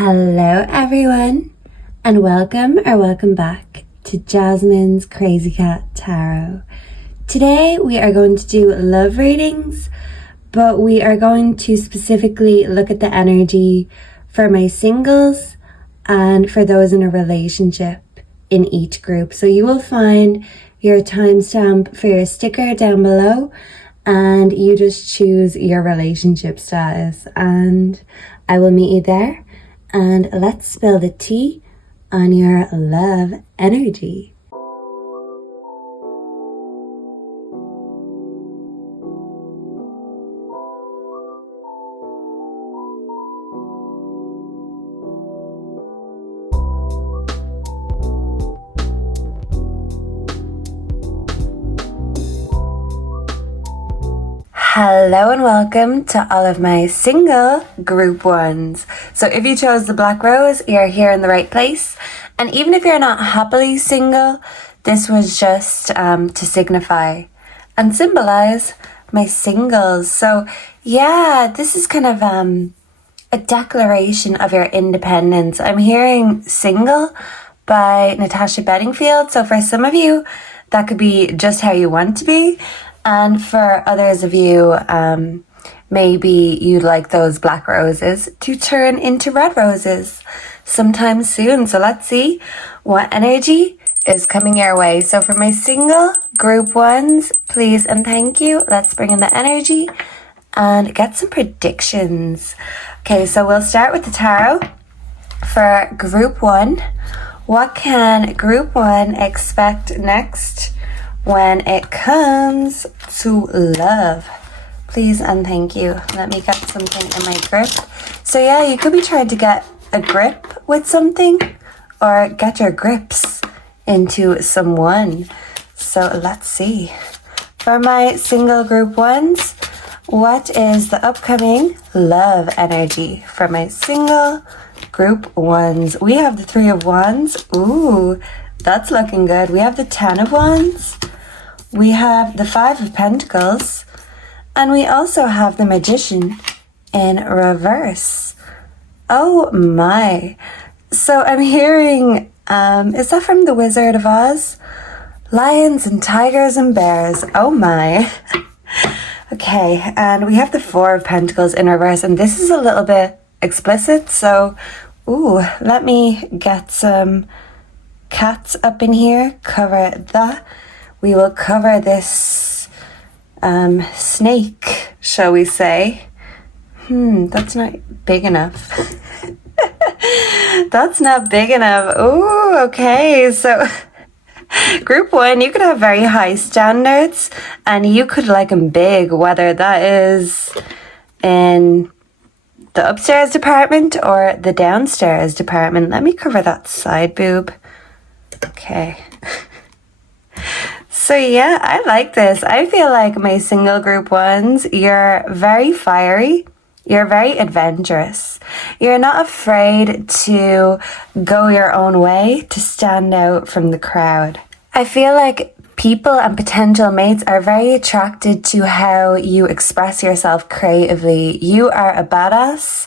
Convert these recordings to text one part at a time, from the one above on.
Hello everyone, and welcome back to Jasmine's Crazy Cat Tarot. Today we are going to do love readings, but we are going to specifically look at the energy for my singles and for those in a relationship in each group. So you will find your timestamp for your sticker down below, and you just choose your relationship status, and I will meet you there. And let's spill the tea on your love energy. Hello and welcome to all of my single group ones. So if you chose the Black Rose, you're here in the right place. And even if you're not happily single, this was just to signify and symbolize my singles. So yeah, this is kind of a declaration of your independence. I'm hearing Single by Natasha Bedingfield. So for some of you, that could be just how you want to be. And for others of you, maybe you'd like those black roses to turn into red roses sometime soon. So let's see what energy is coming your way. So for my single group ones, please and thank you. Let's bring in the energy and get some predictions. Okay, so we'll start with the tarot for group one. What can group one expect next when it comes to love? Please and thank you. Let me get something in my grip. So yeah, you could be trying to get a grip with something or get your grips into someone. So let's see. For my single group ones, what is the upcoming love energy for my single group ones? We have the Three of Wands. Ooh, that's looking good. We have the Ten of Wands. We have the Five of Pentacles, and we also have the Magician in reverse. Oh my. So I'm hearing, is that from the Wizard of Oz? Lions and tigers and bears. Oh my. Okay, and we have the Four of Pentacles in reverse, and this is a little bit explicit, so let me get some cats up in here, cover that. We will cover this snake, shall we say. That's not big enough. That's not big enough. Oh, okay. So group one, you could have very high standards and you could like them big, whether that is in the upstairs department or the downstairs department. Let me cover that side boob. Okay. So yeah, I like this. I feel like my single group ones, you're very fiery. You're very adventurous. You're not afraid to go your own way, to stand out from the crowd. I feel like people and potential mates are very attracted to how you express yourself creatively. You are a badass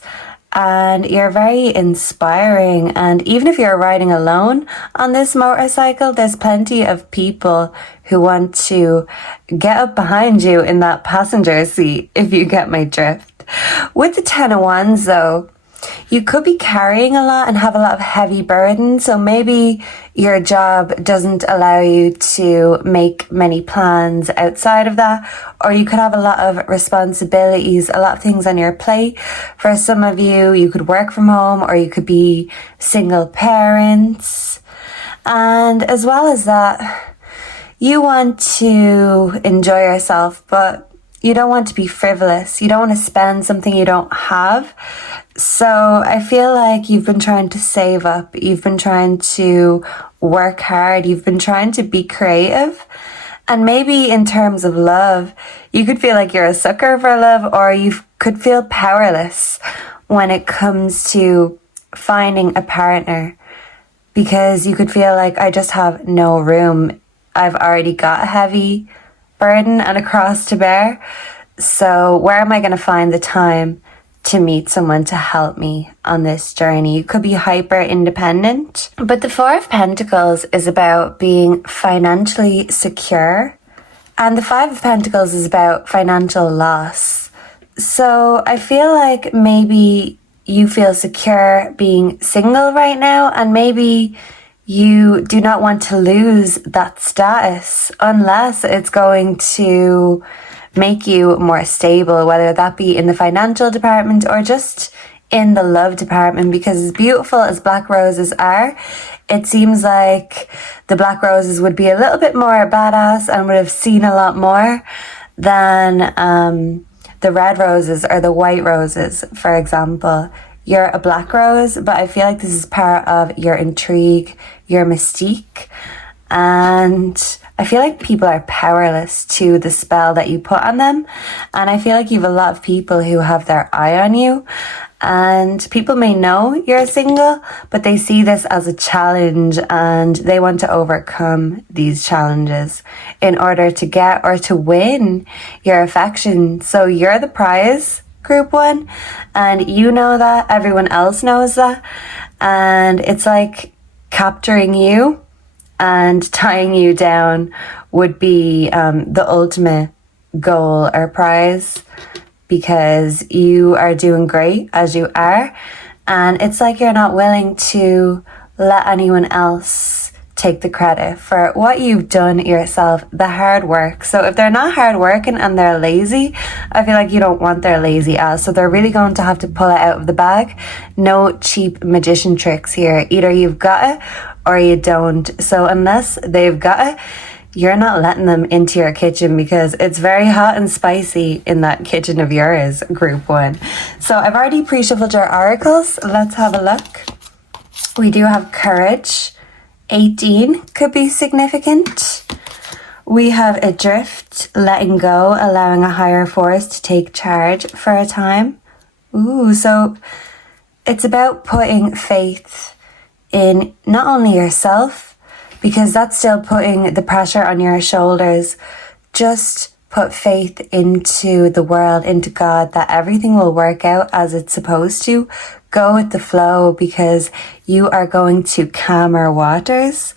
and you're very inspiring. And even if you're riding alone on this motorcycle, there's plenty of people who want to get up behind you in that passenger seat, if you get my drift. With the Ten of Wands though, you could be carrying a lot and have a lot of heavy burdens. So maybe your job doesn't allow you to make many plans outside of that, or you could have a lot of responsibilities, a lot of things on your plate. For some of you, you could work from home, or you could be single parents. And as well as that, you want to enjoy yourself, but you don't want to be frivolous. You don't want to spend something you don't have. So I feel like you've been trying to save up. You've been trying to work hard. You've been trying to be creative. And maybe in terms of love, you could feel like you're a sucker for love, or you could feel powerless when it comes to finding a partner, because you could feel like, I just have no room. I've already got a heavy burden and a cross to bear. So where am I going to find the time to meet someone to help me on this journey. You could be hyper independent. But the Four of Pentacles is about being financially secure. And the Five of Pentacles is about financial loss. So I feel like maybe you feel secure being single right now, and maybe you do not want to lose that status unless it's going to make you more stable, whether that be in the financial department or just in the love department. Because as beautiful as black roses are, it seems like the black roses would be a little bit more badass and would have seen a lot more than the red roses or the white roses, for example. You're a black rose, but I feel like this is part of your intrigue, your mystique. And I feel like people are powerless to the spell that you put on them. And I feel like you have a lot of people who have their eye on you. And people may know you're single, but they see this as a challenge and they want to overcome these challenges in order to get or to win your affection. So you're the prize, Group 1, and you know that, everyone else knows that. And it's like capturing you and tying you down would be the ultimate goal or prize, because you are doing great as you are, and it's like you're not willing to let anyone else take the credit for what you've done yourself, the hard work. So if they're not hard working and they're lazy, I feel like you don't want their lazy ass. So they're really going to have to pull it out of the bag. No cheap magician tricks here. Either you've got it or you don't. So unless they've got it, you're not letting them into your kitchen, because it's very hot and spicy in that kitchen of yours, Group 1. So I've already pre-shuffled your oracles. Let's have a look. We do have courage. 18 could be significant. We have adrift, letting go, allowing a higher force to take charge for a time. Ooh, so it's about putting faith in not only yourself, because that's still putting the pressure on your shoulders. Just put faith into the world, into God, that everything will work out as it's supposed to. Go with the flow, because you are going to calmer waters.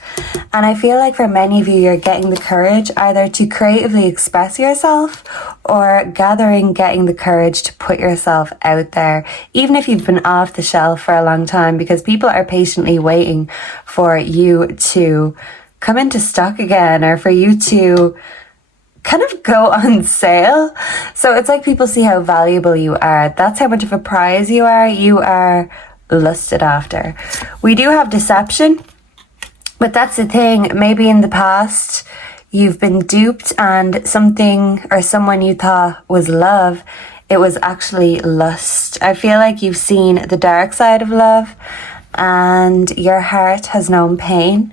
And I feel like for many of you, you're getting the courage either to creatively express yourself or getting the courage to put yourself out there, even if you've been off the shelf for a long time, because people are patiently waiting for you to come into stock again, or for you to kind of go on sale. So it's like people see how valuable you are. That's how much of a prize you are. You are lusted after. We do have deception, but that's the thing. Maybe in the past you've been duped, and something or someone you thought was love, it was actually lust. I feel like you've seen the dark side of love and your heart has known pain.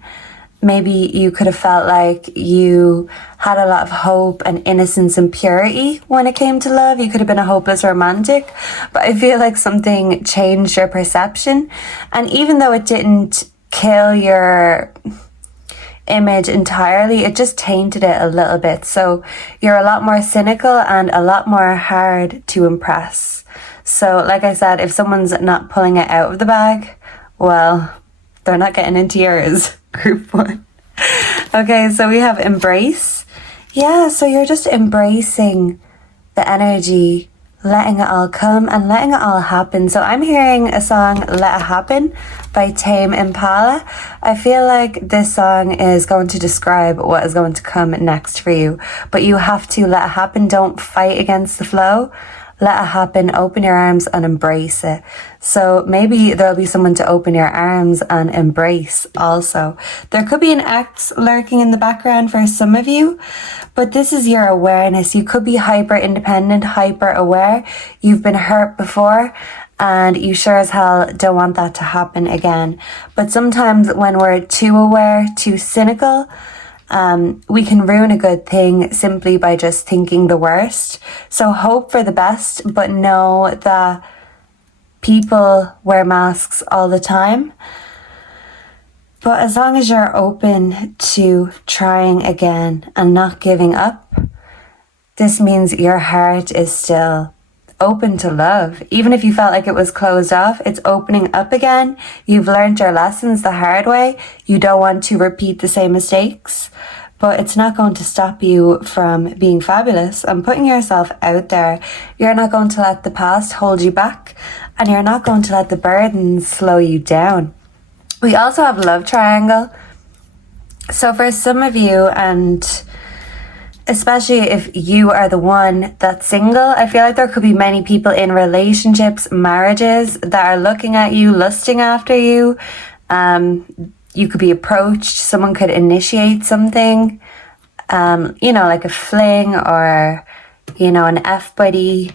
Maybe you could have felt like you had a lot of hope and innocence and purity when it came to love. You could have been a hopeless romantic, but I feel like something changed your perception. And even though it didn't kill your image entirely, it just tainted it a little bit. So you're a lot more cynical and a lot more hard to impress. So like I said, if someone's not pulling it out of the bag, well, they're not getting into yours. Group 1. Okay, so we have embrace. Yeah, so you're just embracing the energy, letting it all come and letting it all happen. So I'm hearing a song, Let It Happen, by Tame Impala. I feel like this song is going to describe what is going to come next for you, but you have to let it happen. Don't fight against the flow. Let it happen, open your arms and embrace it. So maybe there'll be someone to open your arms and embrace also. There could be an ex lurking in the background for some of you, but this is your awareness. You could be hyper independent, hyper aware. You've been hurt before, and you sure as hell don't want that to happen again. But sometimes when we're too aware, too cynical, we can ruin a good thing simply by just thinking the worst. So hope for the best, but know that people wear masks all the time. But as long as you're open to trying again and not giving up, this means your heart is still open to love. Even if you felt like it was closed off, it's opening up again. You've learned your lessons the hard way. You don't want to repeat the same mistakes, but it's not going to stop you from being fabulous and putting yourself out there. You're not going to let the past hold you back, and you're not going to let the burdens slow you down. We also have love triangle. So for some of you, and especially if you are the one that's single, I feel like there could be many people in relationships, marriages that are looking at you, lusting after you. You could be approached, someone could initiate something, like a fling or, an F-buddy.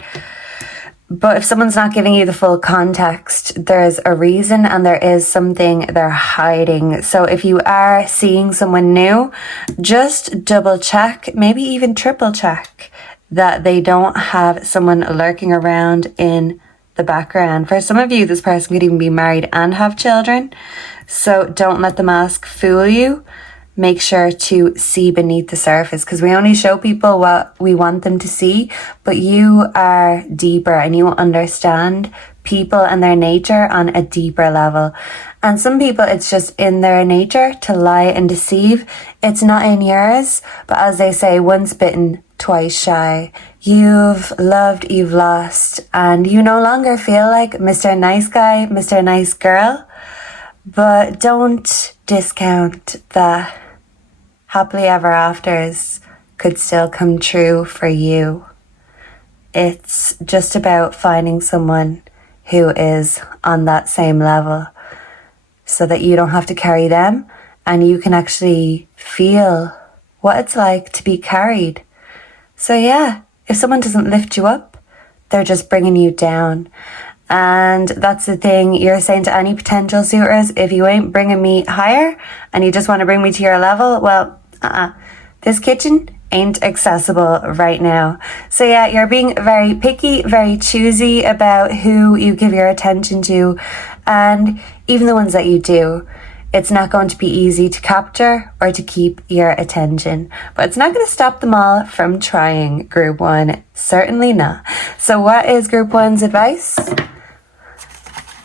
But if someone's not giving you the full context, there's a reason and there is something they're hiding. So if you are seeing someone new, just double check, maybe even triple check that they don't have someone lurking around in the background. For some of you, this person could even be married and have children. So don't let the mask fool you. Make sure to see beneath the surface, because we only show people what we want them to see, but you are deeper and you understand people and their nature on a deeper level. And some people, it's just in their nature to lie and deceive. It's not in yours, but as they say, once bitten, twice shy. You've loved, you've lost, and you no longer feel like Mr. Nice Guy, Mr. Nice Girl. But don't discount that happily ever afters could still come true for you. It's just about finding someone who is on that same level so that you don't have to carry them and you can actually feel what it's like to be carried. So yeah, if someone doesn't lift you up, they're just bringing you down. And that's the thing you're saying to any potential suitors: if you ain't bringing me higher and you just want to bring me to your level, well, this kitchen ain't accessible right now. So yeah, you're being very picky, very choosy about who you give your attention to, and even the ones that you do, it's not going to be easy to capture or to keep your attention. But it's not going to stop them all from trying, Group 1. Certainly not. So what is Group 1's advice?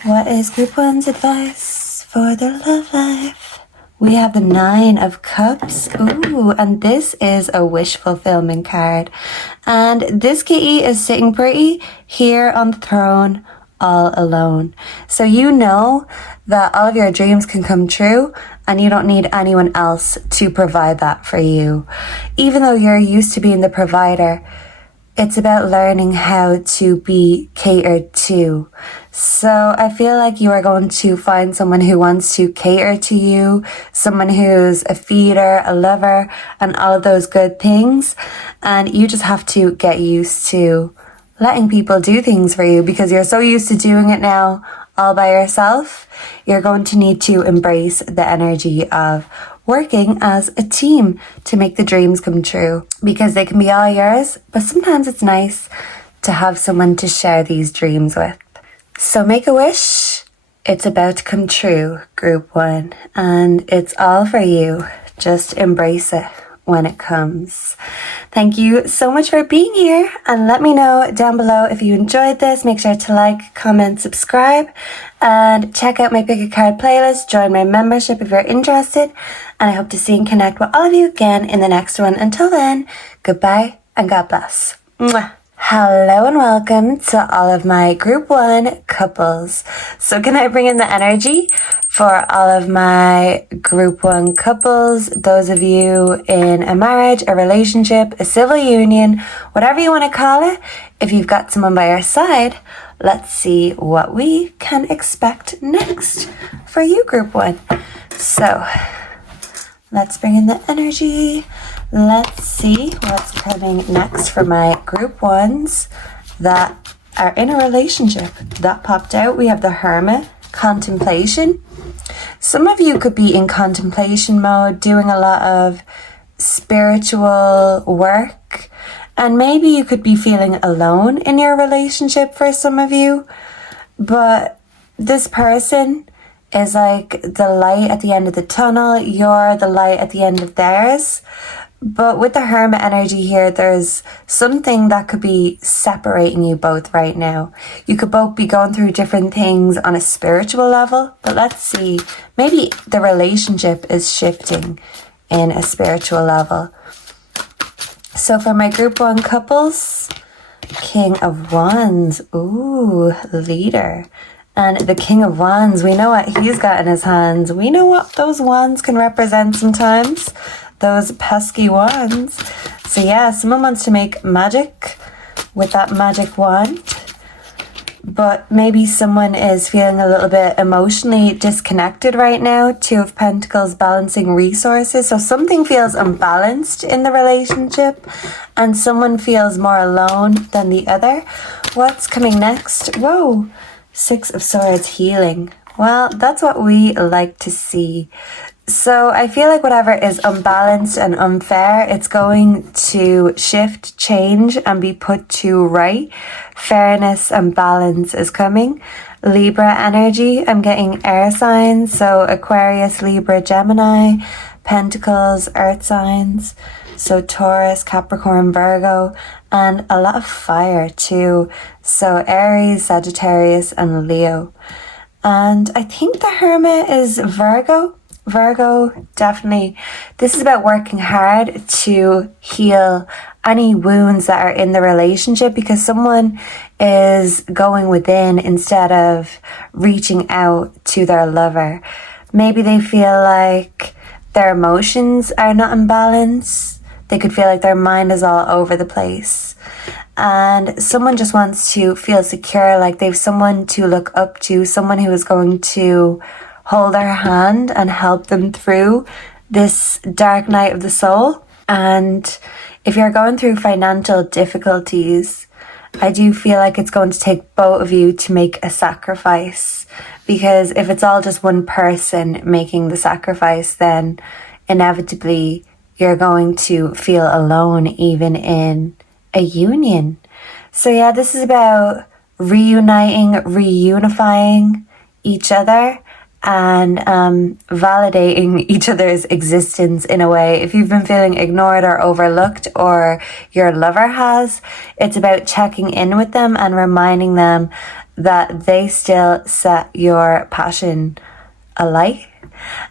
What is Group 1's advice for their love life? We have the 9 of Cups. Ooh, and this is a wish fulfillment card. And this kitty is sitting pretty here on the throne all alone. So you know that all of your dreams can come true and you don't need anyone else to provide that for you. Even though you're used to being the provider, it's about learning how to be catered to. So I feel like you are going to find someone who wants to cater to you, someone who's a feeder, a lover, and all of those good things. And you just have to get used to letting people do things for you, because you're so used to doing it now all by yourself. You're going to need to embrace the energy of working as a team to make the dreams come true, because they can be all yours, but sometimes it's nice to have someone to share these dreams with. So make a wish. It's about to come true, Group 1, and it's all for you. Just embrace it when it comes. Thank you so much for being here, and let me know down below if you enjoyed this. Make sure to like, comment, subscribe, and check out my Pick a Card playlist. Join my membership if you're interested, and I hope to see and connect with all of you again in the next one. Until then, goodbye and God bless. Mwah. Hello and welcome to all of my Group 1 couples. So can I bring in the energy for all of my Group 1 couples, those of you in a marriage, a relationship, a civil union, whatever you want to call it. If you've got someone by your side, let's see what we can expect next for you, Group 1. So let's bring in the energy. Let's see what's coming next for my Group 1s that are in a relationship. That popped out. We have the Hermit, contemplation. Some of you could be in contemplation mode, doing a lot of spiritual work, and maybe you could be feeling alone in your relationship for some of you, but this person is like the light at the end of the tunnel. You're the light at the end of theirs. But with the Hermit energy here, there's something that could be separating you both right now. You could both be going through different things on a spiritual level, but let's see, maybe the relationship is shifting in a spiritual level. So for my group 1 couples, King of Wands, ooh, leader. And the King of Wands, we know what he's got in his hands. We know what those wands can represent sometimes. Those pesky wands. So yeah, someone wants to make magic with that magic wand. But maybe someone is feeling a little bit emotionally disconnected right now. 2 of Pentacles, balancing resources. So something feels unbalanced in the relationship. And someone feels more alone than the other. What's coming next? Whoa. 6 of Swords, healing. Well, that's what we like to see. So I feel like whatever is unbalanced and unfair, it's going to shift, change, and be put to right. Fairness and balance is coming. Libra energy, I'm getting air signs. So Aquarius, Libra, Gemini, Pentacles, earth signs. So Taurus, Capricorn, Virgo, and a lot of fire too. So Aries, Sagittarius, and Leo. And I think the Hermit is Virgo. Virgo, definitely. This is about working hard to heal any wounds that are in the relationship, because someone is going within instead of reaching out to their lover. Maybe they feel like their emotions are not in balance. They could feel like their mind is all over the place. And someone just wants to feel secure, like they've someone to look up to, someone who is going to hold their hand and help them through this dark night of the soul. And if you're going through financial difficulties, I do feel like it's going to take both of you to make a sacrifice. Because if it's all just one person making the sacrifice, then inevitably you're going to feel alone even in a union. So yeah, this is about reuniting, reunifying each other and validating each other's existence in a way. If you've been feeling ignored or overlooked, or your lover has, it's about checking in with them and reminding them that they still set your passion alight.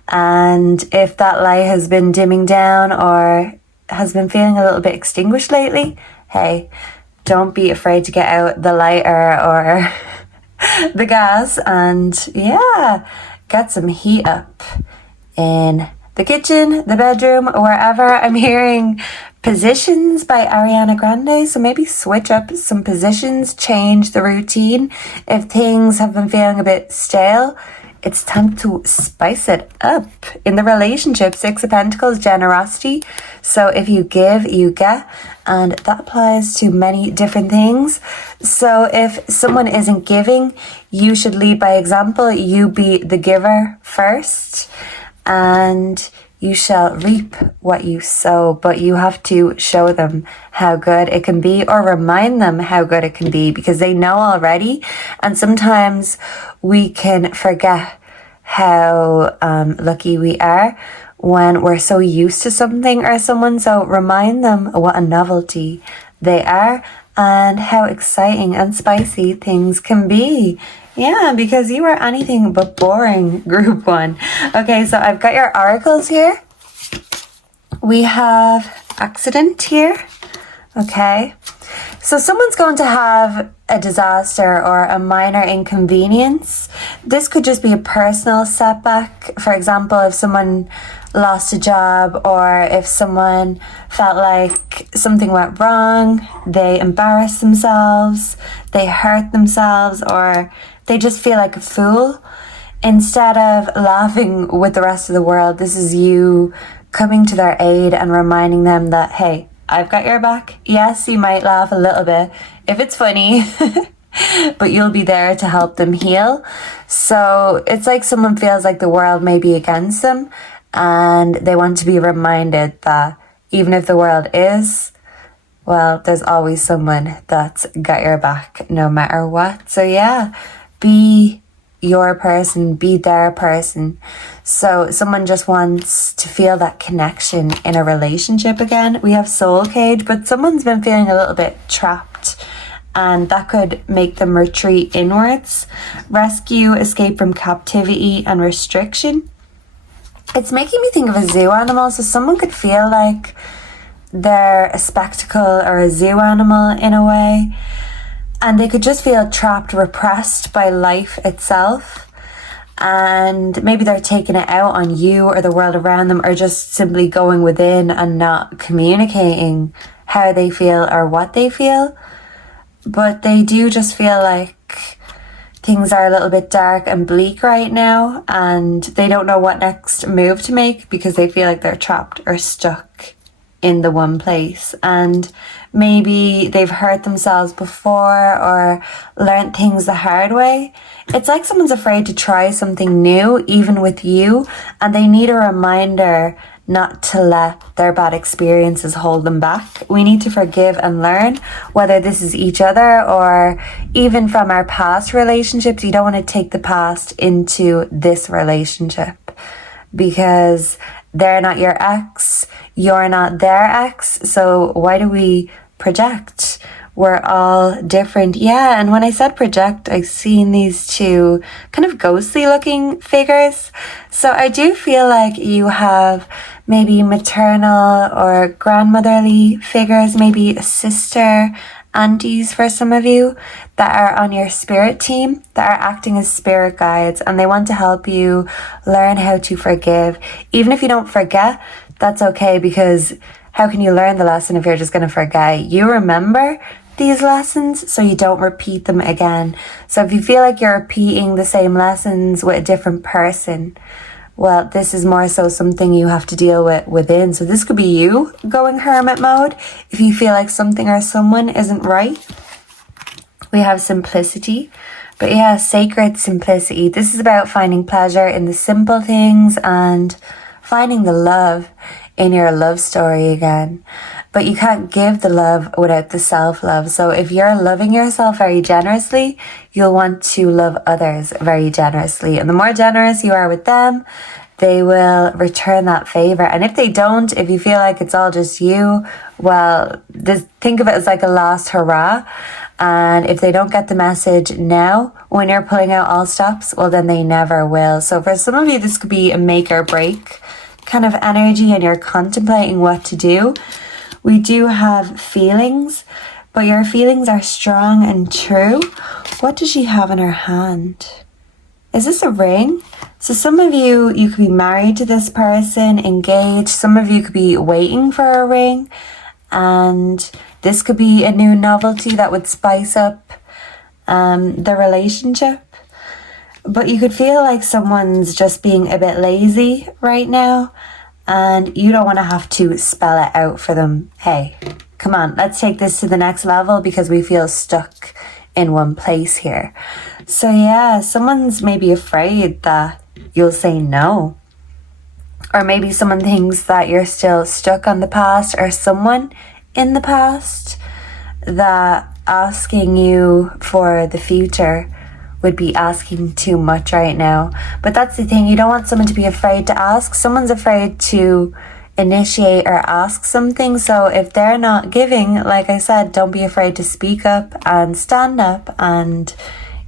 And if that light has been dimming down or has been feeling a little bit extinguished lately, hey, don't be afraid to get out the lighter or the gas and yeah, get some heat up in the kitchen, the bedroom, wherever. I'm hearing Positions by Ariana Grande, so maybe switch up some positions, change the routine. If things have been feeling a bit stale, it's time to spice it up. In the relationship, 6 of Pentacles, generosity. So if you give, you get. And that applies to many different things. So if someone isn't giving, you should lead by example. You be the giver first. And you shall reap what you sow, but you have to show them how good it can be, or remind them how good it can be, because they know already. And sometimes we can forget how lucky we are when we're so used to something or someone. So remind them what a novelty they are and how exciting and spicy things can be. Yeah, because you are anything but boring, group 1. Okay, so I've got your oracles here. We have accident here. Okay. So someone's going to have a disaster or a minor inconvenience. This could just be a personal setback. For example, if someone lost a job, or if someone felt like something went wrong, they embarrassed themselves, they hurt themselves, or they just feel like a fool. Instead of laughing with the rest of the world, this is you coming to their aid and reminding them that, hey, I've got your back. Yes, you might laugh a little bit if it's funny, but you'll be there to help them heal. So it's like someone feels like the world may be against them, and they want to be reminded that even if the world is, well, there's always someone that's got your back no matter what. So yeah, be your person be their person. So someone just wants to feel that connection in a relationship again. We have soul cage, but someone's been feeling a little bit trapped, and that could make them retreat inwards, rescue, escape from captivity and restriction. It's making me think of a zoo animal. So someone could feel like they're a spectacle or a zoo animal in a way, and they could just feel trapped, repressed by life itself, and maybe they're taking it out on you or the world around them, or just simply going within and not communicating how they feel or what they feel. But they do just feel like things are a little bit dark and bleak right now, and they don't know what next move to make because they feel like they're trapped or stuck in the one place. And maybe they've hurt themselves before or learned things the hard way. It's like someone's afraid to try something new, even with you, and they need a reminder not to let their bad experiences hold them back. We need to forgive and learn, whether this is each other or even from our past relationships. You don't want to take the past into this relationship, because they're not your ex, you're not their ex, so why do we project? We're all different. Yeah, and when I said project, I've seen these two kind of ghostly looking figures. So I do feel like you have maybe maternal or grandmotherly figures, maybe a sister, aunties for some of you, that are on your spirit team, that are acting as spirit guides, and they want to help you learn how to forgive. Even if you don't forget, that's okay, because how can you learn the lesson if you're just going to forget? You remember these lessons so you don't repeat them again. So if you feel like you're repeating the same lessons with a different person, well, this is more so something you have to deal with within. So this could be you going hermit mode if you feel like something or someone isn't right. We have simplicity. But yeah, sacred simplicity. This is about finding pleasure in the simple things and finding the love in your love story again. But you can't give the love without the self-love. So if you're loving yourself very generously, you'll want to love others very generously. And the more generous you are with them, they will return that favor. And if they don't, if you feel like it's all just you, well, think of it as like a last hurrah. And if they don't get the message now, when you're pulling out all stops, well, then they never will. So for some of you, this could be a make or break kind of energy, and you're contemplating what to do. We do have feelings, but your feelings are strong and true. What does she have in her hand? Is this a ring? So some of you could be married to this person, engaged. Some of you could be waiting for a ring. And this could be a new novelty that would spice up the relationship. But you could feel like someone's just being a bit lazy right now, and you don't want to have to spell it out for them. Hey, come on, let's take this to the next level, because we feel stuck in one place here. So yeah, someone's maybe afraid that you'll say no. Or maybe someone thinks that you're still stuck on the past, or someone in the past that asking you for the future would be asking too much right now. But that's the thing, you don't want someone to be afraid to ask. Someone's afraid to initiate or ask something. So if they're not giving, like I said, don't be afraid to speak up and stand up and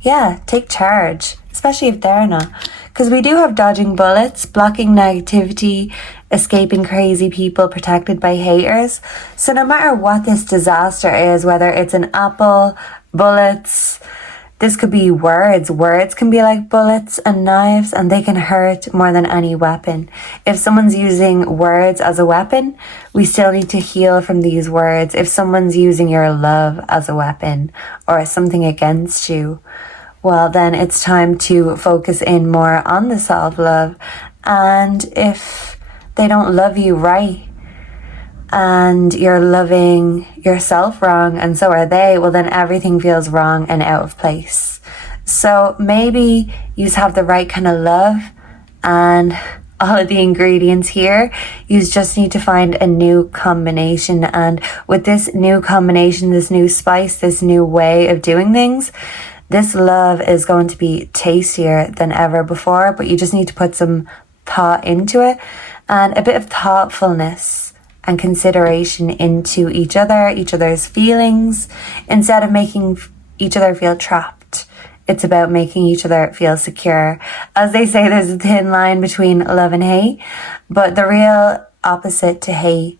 yeah, take charge, especially if they're not. Because we do have dodging bullets, blocking negativity, escaping crazy people, protected by haters. So no matter what this disaster is, whether it's an apple, bullets, this could be words. Words can be like bullets and knives, and they can hurt more than any weapon. If someone's using words as a weapon, we still need to heal from these words. If someone's using your love as a weapon or something against you, well, then it's time to focus in more on the self-love. And if they don't love you right, and you're loving yourself wrong, and so are they, well, then everything feels wrong and out of place. So maybe you have the right kind of love and all of the ingredients here. You just need to find a new combination. And with this new combination, this new spice, this new way of doing things, this love is going to be tastier than ever before, but you just need to put some thought into it and a bit of thoughtfulness and consideration into each other's feelings, instead of making each other feel trapped. It's about making each other feel secure. As they say, there's a thin line between love and hate, but the real opposite to hate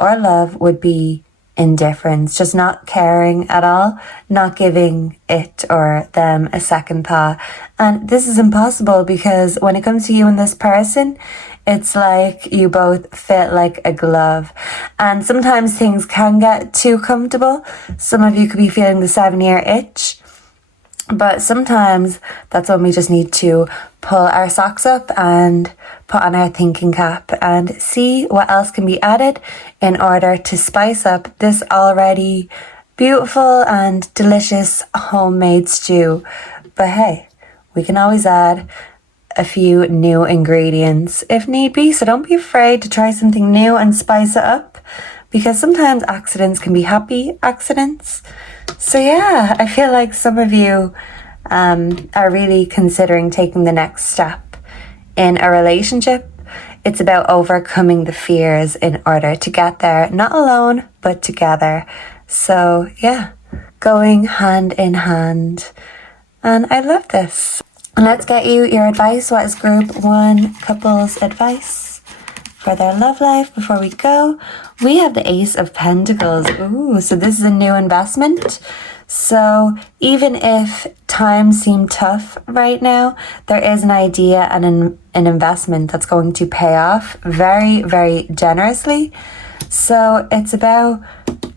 or love would be indifference, just not caring at all, not giving it or them a second thought. And this is impossible because when it comes to you and this person, it's like you both fit like a glove. And sometimes things can get too comfortable. Some of you could be feeling the 7-year itch. But sometimes that's when we just need to pull our socks up and put on our thinking cap and see what else can be added in order to spice up this already beautiful and delicious homemade stew. But hey, we can always add a few new ingredients if need be, so don't be afraid to try something new and spice it up, because sometimes accidents can be happy accidents. So yeah, I feel like some of you are really considering taking the next step in a relationship. It's about overcoming the fears in order to get there, not alone, but together. So yeah, going hand in hand. And I love this. And let's get you your advice. What is group 1 couples advice for their love life before we go? We have the Ace of Pentacles. Ooh, so this is a new investment. So even if times seem tough right now, there is an idea and an investment that's going to pay off very, very generously. So it's about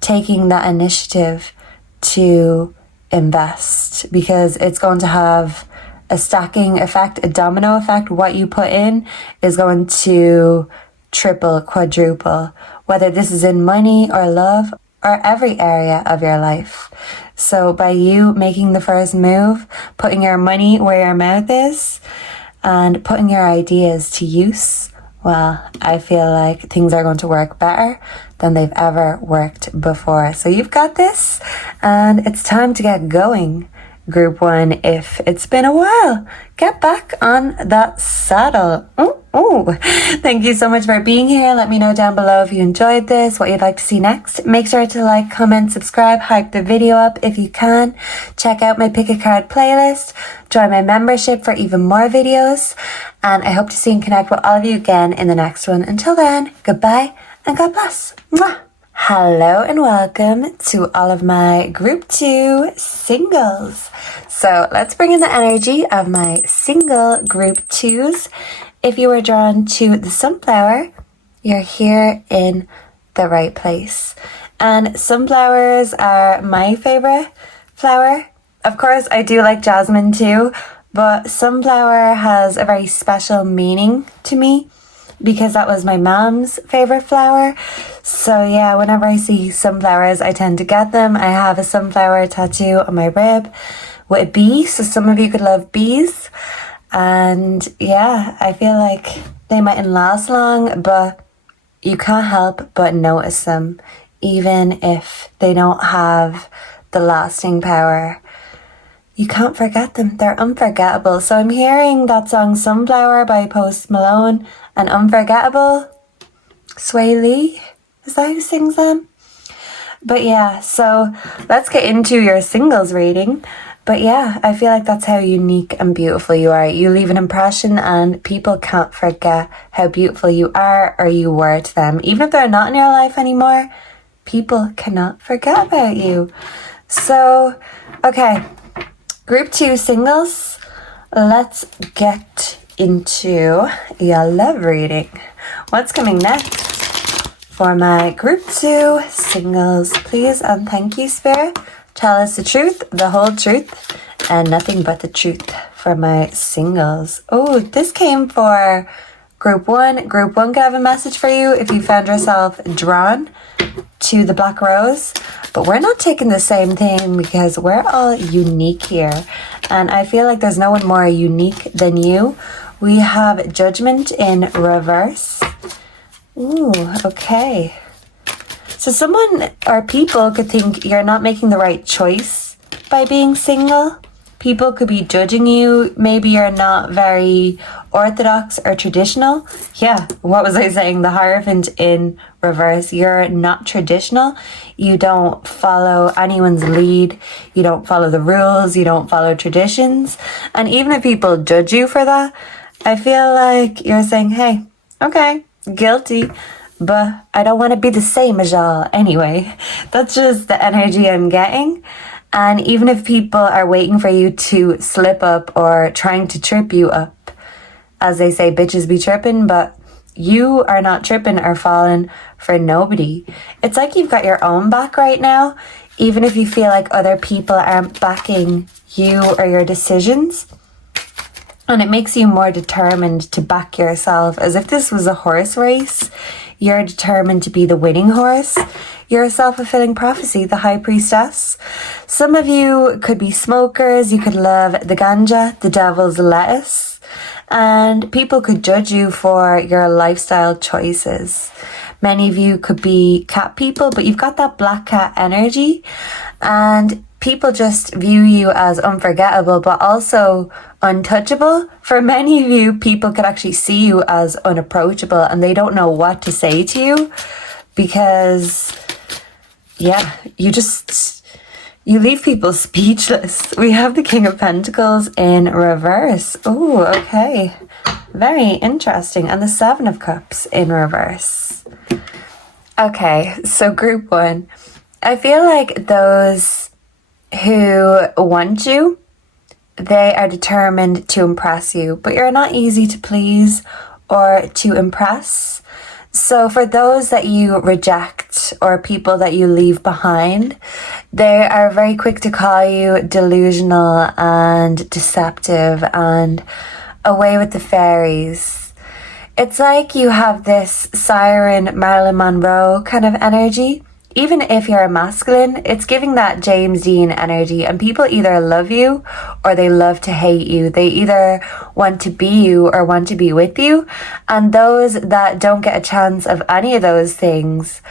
taking that initiative to invest, because it's going to have a stacking effect, a domino effect. What you put in is going to triple, quadruple, whether this is in money or love or every area of your life. So by you making the first move, putting your money where your mouth is and putting your ideas to use, well, I feel like things are going to work better than they've ever worked before. So you've got this, and it's time to get going. Group 1, if it's been a while, get back on that saddle. Oh, thank you so much for being here. Let me know down below if you enjoyed this, what you'd like to see next. Make sure to like, comment, subscribe, hype the video up if you can. Check out my pick a card playlist. Join my membership for even more videos. And I hope to see and connect with all of you again in the next one. Until then, goodbye and God bless. Mwah. Hello and welcome to all of my group 2 singles. So let's bring in the energy of my single group 2s. If you were drawn to the sunflower, you're here in the right place. And sunflowers are my favorite flower. Of course, I do like jasmine too, but sunflower has a very special meaning to me, because that was my mom's favorite flower. So yeah, whenever I see sunflowers, I tend to get them. I have a sunflower tattoo on my rib with a bee, so some of you could love bees. And yeah, I feel like they mightn't last long, but you can't help but notice them, even if they don't have the lasting power. You can't forget them. They're unforgettable. So I'm hearing that song Sunflower by Post Malone and Unforgettable, Sway Lee. Is that who sings them? But yeah, so let's get into your singles rating. But yeah, I feel like that's how unique and beautiful you are. You leave an impression and people can't forget how beautiful you are or you were to them. Even if they're not in your life anymore, people cannot forget about you. So, okay. Group 2 singles, let's get into your love reading. What's coming next for my group 2 singles? Please and thank you, Spirit. Tell us the truth, the whole truth, and nothing but the truth for my singles. Oh, this came for group 1. Group 1 could have a message for you if you found yourself drawn to the Black Rose. But we're not taking the same thing because we're all unique here. And I feel like there's no one more unique than you. We have Judgment in reverse. Ooh, okay. So someone or people could think you're not making the right choice by being single. People could be judging you. Maybe you're not very orthodox or traditional. Yeah, what was I saying? The Hierophant in reverse. You're not traditional. You don't follow anyone's lead. You don't follow the rules. You don't follow traditions. And even if people judge you for that, I feel like you're saying, hey, okay, guilty, but I don't want to be the same as y'all anyway. That's just the energy I'm getting. And even if people are waiting for you to slip up or trying to trip you up, as they say, bitches be tripping, but you are not tripping or falling for nobody. It's like you've got your own back right now, even if you feel like other people aren't backing you or your decisions. And it makes you more determined to back yourself, as if this was a horse race. You're determined to be the winning horse. You're a self-fulfilling prophecy, the high priestess. Some of you could be smokers. You could love the ganja, the devil's lettuce. And people could judge you for your lifestyle choices. Many of you could be cat people, but you've got that black cat energy. And people just view you as unforgettable, but also untouchable. For many of you, people could actually see you as unapproachable and they don't know what to say to you because, yeah, you leave people speechless. We have the King of Pentacles in reverse. Oh, okay. Very interesting. And the Seven of Cups in reverse. Okay, so group one. I feel like those who want you, they are determined to impress you, but you're not easy to please or to impress. So for those that you reject or people that you leave behind, they are very quick to call you delusional and deceptive and away with the fairies. It's like you have this siren Marilyn Monroe kind of energy. Even if you're a masculine, it's giving that James Dean energy, and people either love you or they love to hate you. They either want to be you or want to be with you. And those that don't get a chance of any of those things,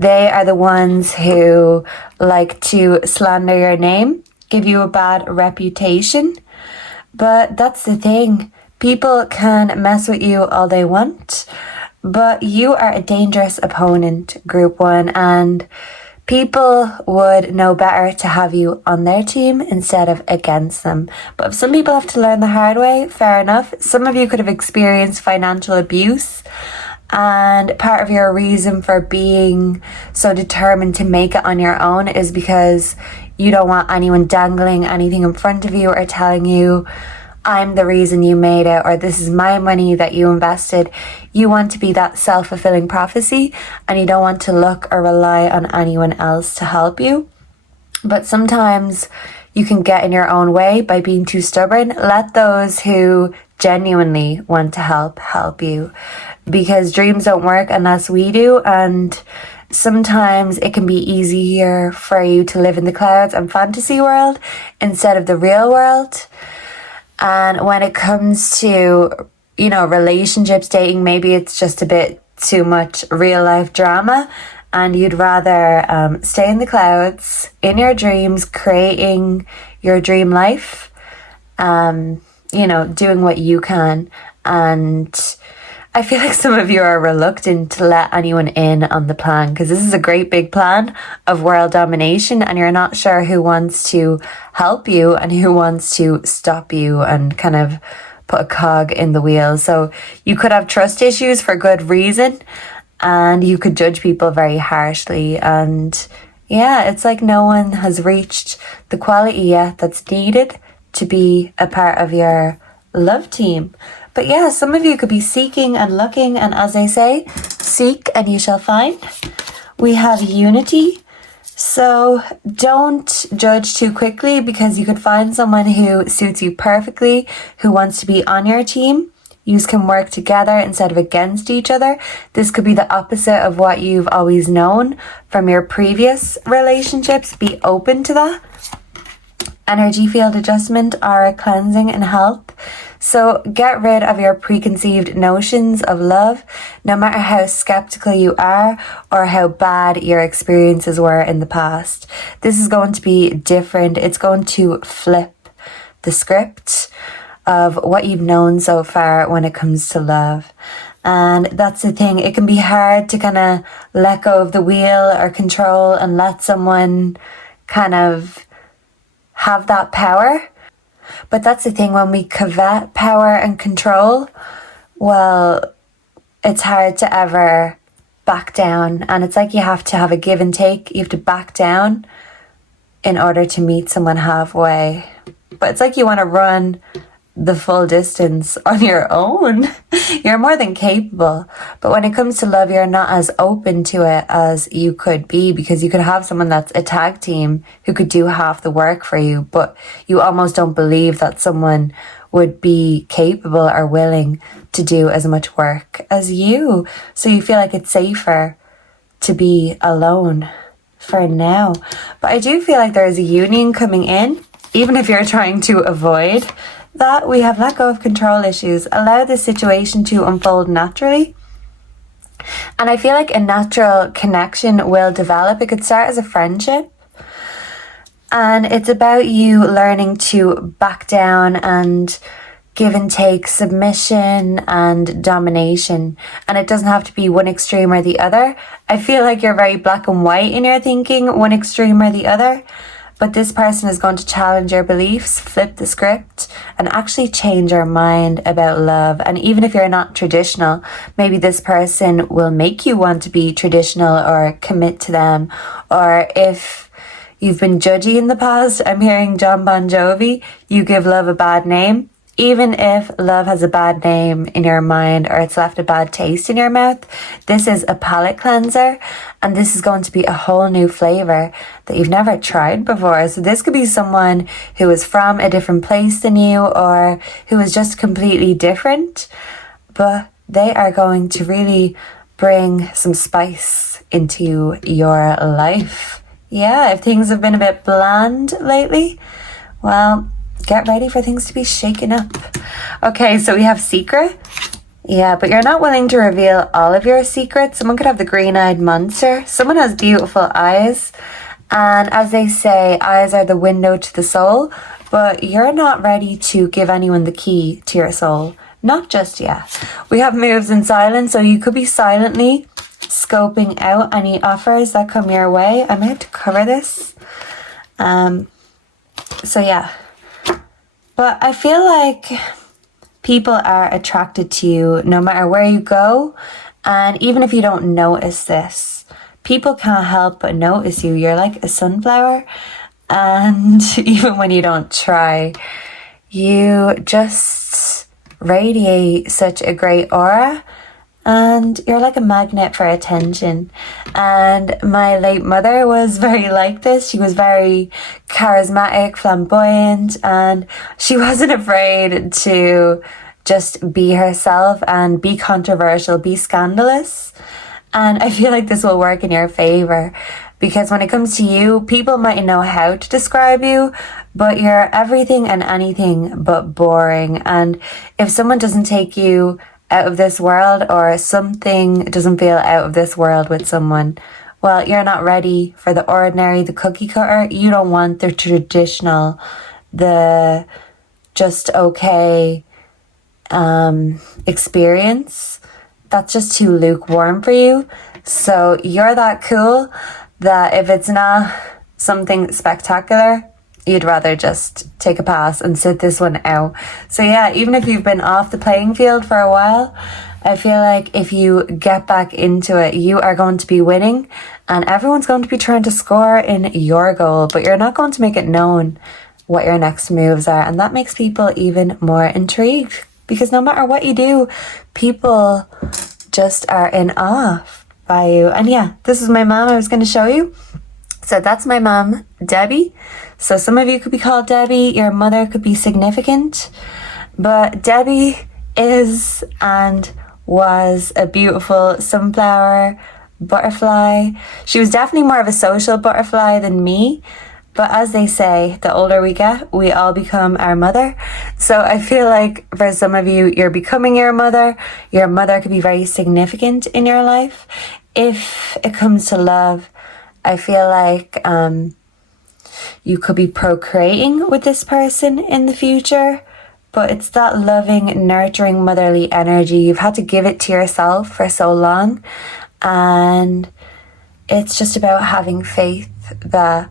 they are the ones who like to slander your name, give you a bad reputation. But that's the thing. People can mess with you all they want. But you are a dangerous opponent, group one, and people would know better to have you on their team instead of against them. But if some people have to learn the hard way, fair enough. Some of you could have experienced financial abuse, and part of your reason for being so determined to make it on your own is because you don't want anyone dangling anything in front of you or telling you, I'm the reason you made it, or this is my money that you invested. You want to be that self-fulfilling prophecy, and you don't want to look or rely on anyone else to help you. But sometimes you can get in your own way by being too stubborn. Let those who genuinely want to help you, because dreams don't work unless we do. And sometimes it can be easier for you to live in the clouds and fantasy world instead of the real world. And when it comes to, relationships, dating, maybe it's just a bit too much real life drama and you'd rather stay in the clouds, in your dreams, creating your dream life, doing what you can. And I feel like some of you are reluctant to let anyone in on the plan because this is a great big plan of world domination and you're not sure who wants to help you and who wants to stop you and kind of put a cog in the wheel. So you could have trust issues for good reason and you could judge people very harshly. And yeah, it's like no one has reached the quality yet that's needed to be a part of your love team. But yeah, some of you could be seeking and looking, and as they say, seek and you shall find. We have unity, so don't judge too quickly because you could find someone who suits you perfectly, who wants to be on your team. You can work together instead of against each other. This could be the opposite of what you've always known from your previous relationships. Be open to that. Energy field adjustment, aura cleansing and health. So get rid of your preconceived notions of love, no matter how skeptical you are or how bad your experiences were in the past. This is going to be different. It's going to flip the script of what you've known so far when it comes to love. And that's the thing, it can be hard to kind of let go of the wheel or control and let someone kind of have that power. But that's the thing, when we covet power and control, well, it's hard to ever back down. And it's like you have to have a give and take. You have to back down in order to meet someone halfway. But it's like you want to run the full distance on your own. You're more than capable. But when it comes to love, you're not as open to it as you could be, because you could have someone that's a tag team who could do half the work for you, but you almost don't believe that someone would be capable or willing to do as much work as you. So you feel like it's safer to be alone for now. But I do feel like there is a union coming in, even if you're trying to avoid that. We have let go of control issues. Allow this situation to unfold naturally. And I feel like a natural connection will develop. It could start as a friendship. And it's about you learning to back down and give and take, submission and domination. And it doesn't have to be one extreme or the other. I feel like you're very black and white in your thinking, one extreme or the other. But this person is going to challenge your beliefs, flip the script, and actually change your mind about love. And even if you're not traditional, maybe this person will make you want to be traditional or commit to them. Or if you've been judgy in the past, I'm hearing John Bon Jovi, you give love a bad name. Even if love has a bad name in your mind or it's left a bad taste in your mouth, this is a palate cleanser, and this is going to be a whole new flavor that you've never tried before. So this could be someone who is from a different place than you, or who is just completely different, but they are going to really bring some spice into your life. Yeah, if things have been a bit bland lately, well, get ready for things to be shaken up. Okay, so we have secret. Yeah, but you're not willing to reveal all of your secrets. Someone could have the green-eyed monster. Someone has beautiful eyes. And as they say, eyes are the window to the soul. But you're not ready to give anyone the key to your soul. Not just yet. We have moves in silence, so you could be silently scoping out any offers that come your way. I may have to cover this. So yeah. But I feel like people are attracted to you no matter where you go. And even if you don't notice this, people can't help but notice you. You're like a sunflower. And even when you don't try, you just radiate such a great aura. And you're like a magnet for attention. And my late mother was very like this. She was very charismatic, flamboyant, and she wasn't afraid to just be herself and be controversial, be scandalous. And I feel like this will work in your favor, because when it comes to you, people might know how to describe you, but you're everything and anything but boring. And if someone doesn't take you out of this world, or something doesn't feel out of this world with someone, well, you're not ready for the ordinary, the cookie cutter. You don't want the traditional, the just okay experience. That's just too lukewarm for you. So you're that cool that if it's not something spectacular, you'd rather just take a pass and sit this one out. So yeah, even if you've been off the playing field for a while, I feel like if you get back into it, you are going to be winning, and everyone's going to be trying to score in your goal, but you're not going to make it known what your next moves are. And that makes people even more intrigued, because no matter what you do, people just are in awe by you. And yeah, this is my mom I was going to show you. So that's my mom, Debbie. So some of you could be called Debbie. Your mother could be significant. But Debbie is and was a beautiful sunflower butterfly. She was definitely more of a social butterfly than me. But as they say, the older we get, we all become our mother. So I feel like for some of you, you're becoming your mother. Your mother could be very significant in your life. If it comes to love, I feel like you could be procreating with this person in the future, but it's that loving, nurturing, motherly energy. You've had to give it to yourself for so long, and it's just about having faith that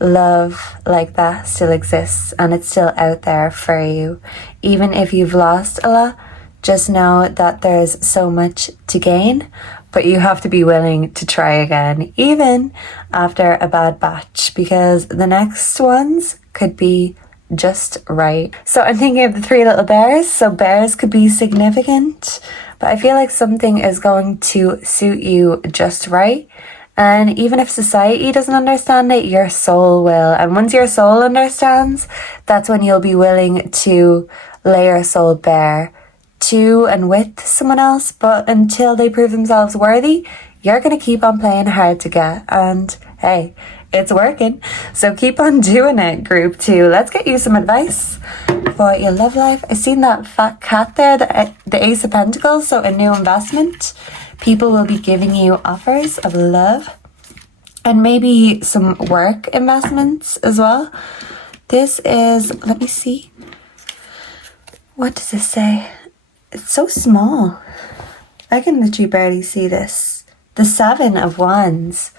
love like that still exists and it's still out there for you. Even if you've lost a lot, just know that there's so much to gain, but you have to be willing to try again, even after a bad batch, because the next ones could be just right. So I'm thinking of the three little bears. So bears could be significant, but I feel like something is going to suit you just right. And even if society doesn't understand it, your soul will. And once your soul understands, that's when you'll be willing to lay your soul bare to and with someone else. But until they prove themselves worthy, you're going to keep on playing hard to get. And hey, it's working. So keep on doing it, group 2. Let's get you some advice for your love life. I seen that fat cat there, the Ace of Pentacles, so a new investment. People will be giving you offers of love and maybe some work investments as well. This is, let me see. What does this say? It's so small. I can literally barely see this. The 7 of Wands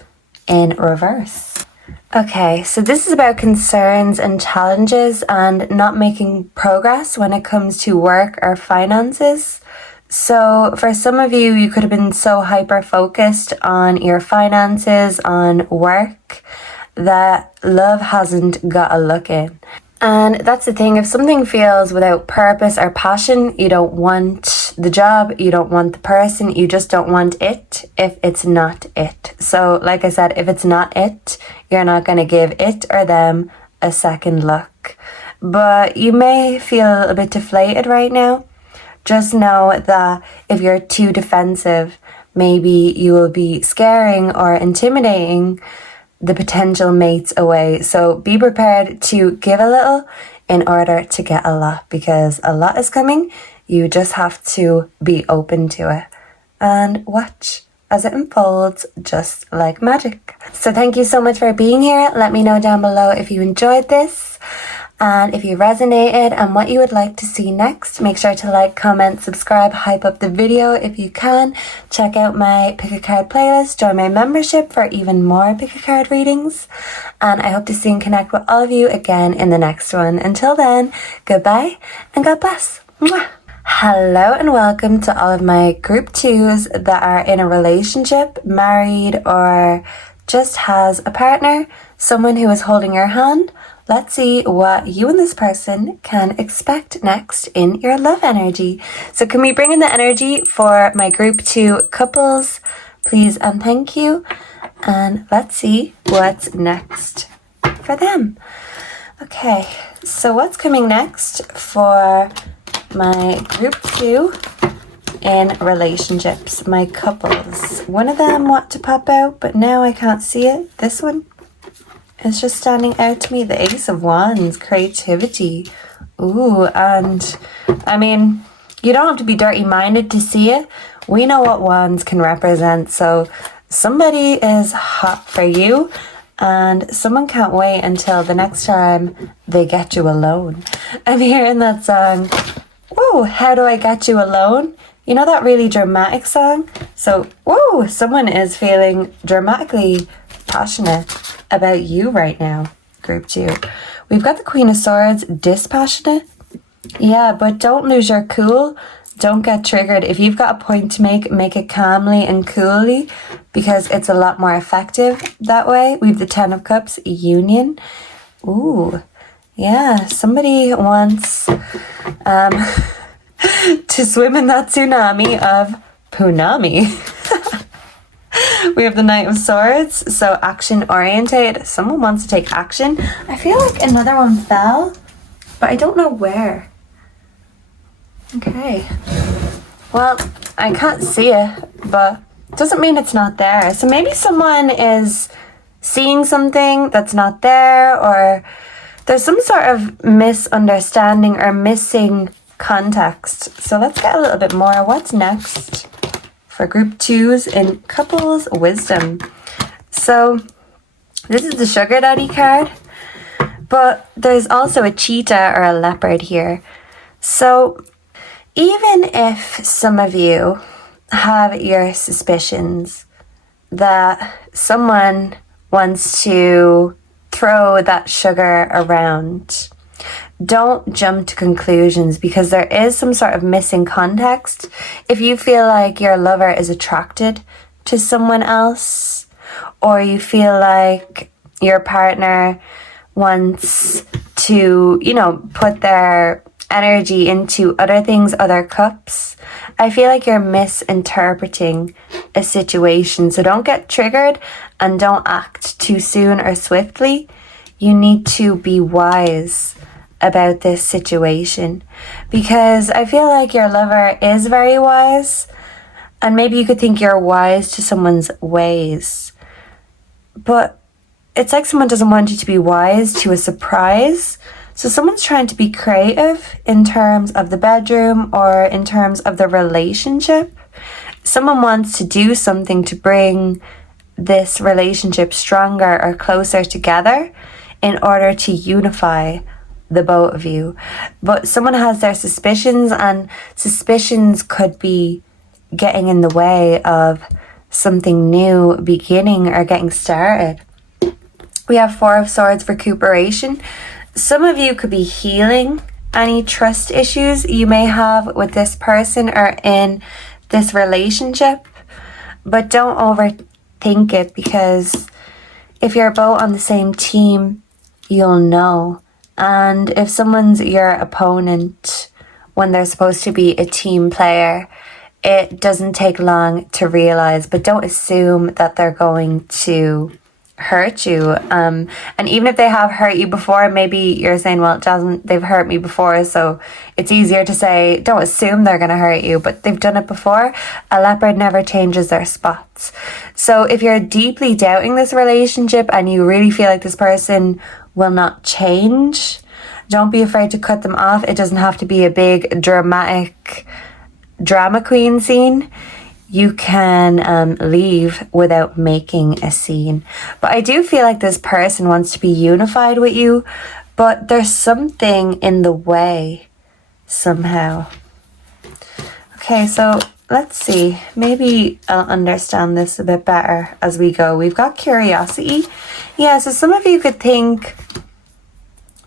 in reverse. Okay, so this is about concerns and challenges and not making progress when it comes to work or finances. So for some of you, you could have been so hyper focused on your finances, on work, that love hasn't got a look in. And that's the thing, if something feels without purpose or passion, you don't want the job, you don't want the person, you just don't want it if it's not it. So like I said, if it's not it, you're not going to give it or them a second look. But you may feel a bit deflated right now. Just know that if you're too defensive, maybe you will be scaring or intimidating the potential mates away. So be prepared to give a little in order to get a lot, because a lot is coming. You just have to be open to it and watch as it unfolds just like magic. So thank you so much for being here. Let me know down below if you enjoyed this and if you resonated and what you would like to see next. Make sure to like, comment, subscribe, hype up the video if you can. Check out my pick a card playlist, join my membership for even more pick a card readings, and I hope to see and connect with all of you again in the next one. Until then, goodbye and God bless. Mwah. Hello and welcome to all of my group 2s that are in a relationship, married, or just has a partner, someone who is holding your hand. Let's see what you and this person can expect next in your love energy. So can we bring in the energy for my group 2 couples, please and thank you. And let's see what's next for them. Okay, so what's coming next for my group 2 in relationships, my couples? One of them want to pop out, but now I can't see it. This one. It's just standing out to me. The Ace of Wands, creativity. Ooh, and I mean, you don't have to be dirty-minded to see it. We know what Wands can represent. So somebody is hot for you and someone can't wait until the next time they get you alone. I'm hearing that song, whoa, How Do I Get You Alone? You know that really dramatic song? So, whoa, someone is feeling dramatically passionate about you right now, group 2. We've got the Queen of Swords, dispassionate. Yeah, but don't lose your cool. Don't get triggered. If you've got a point to make it calmly and coolly, because it's a lot more effective that way. We have the 10 of Cups, union. Ooh, yeah, somebody wants to swim in that tsunami of punami. We have the Knight of Swords, so action oriented. Someone wants to take action. I feel like another one fell, but I don't know where. Okay. Well, I can't see it, but it doesn't mean it's not there. So maybe someone is seeing something that's not there, or there's some sort of misunderstanding or missing context. So let's get a little bit more. What's next for group 2s in couples wisdom? So this is the sugar daddy card, But there's also a cheetah or a leopard here. So even if some of you have your suspicions that someone wants to throw that sugar around, don't jump to conclusions, because there is some sort of missing context. If you feel like your lover is attracted to someone else, or you feel like your partner wants to, put their energy into other things, other cups, I feel like you're misinterpreting a situation. So don't get triggered and don't act too soon or swiftly. You need to be wise about this situation, because I feel like your lover is very wise, and maybe you could think you're wise to someone's ways, but it's like someone doesn't want you to be wise to a surprise. So someone's trying to be creative in terms of the bedroom or in terms of the relationship. Someone wants to do something to bring this relationship stronger or closer together in order to unify the both of you. But someone has their suspicions, and suspicions could be getting in the way of something new beginning or getting started. We have Four of Swords, recuperation. Some of you could be healing any trust issues you may have with this person or in this relationship, but don't overthink it, because if you're both on the same team, you'll know. And if someone's your opponent when they're supposed to be a team player, it doesn't take long to realize, but don't assume that they're going to hurt you. And even if they have hurt you before, maybe you're saying, well, Jasmine, they've hurt me before, so it's easier to say, don't assume they're going to hurt you, but they've done it before. A leopard never changes their spots. So if you're deeply doubting this relationship and you really feel like this person will not change, don't be afraid to cut them off. It doesn't have to be a big dramatic drama queen scene. You can leave without making a scene. But I do feel like this person wants to be unified with you, but there's something in the way somehow. Okay, so let's see. Maybe I'll understand this a bit better as we go. We've got curiosity. Yeah, so some of you could think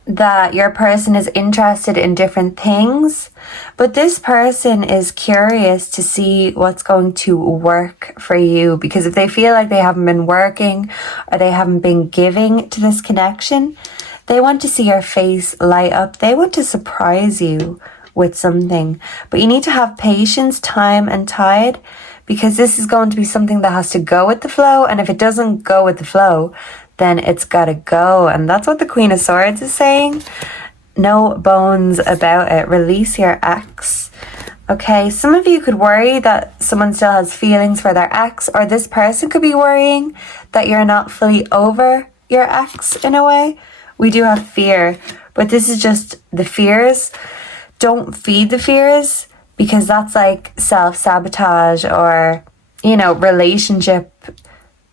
that your person is interested in different things, but this person is curious to see what's going to work for you, because if they feel like they haven't been working or they haven't been giving to this connection, they want to see your face light up. They want to surprise you with something, but you need to have patience, time and tide, because this is going to be something that has to go with the flow, and if it doesn't go with the flow, then it's gotta go. And that's what the Queen of Swords is saying. No bones about it. Release your ex. Okay, some of you could worry that someone still has feelings for their ex, or this person could be worrying that you're not fully over your ex in a way. We do have fear, but this is just the fears. Don't feed the fears, because that's like self-sabotage or, relationship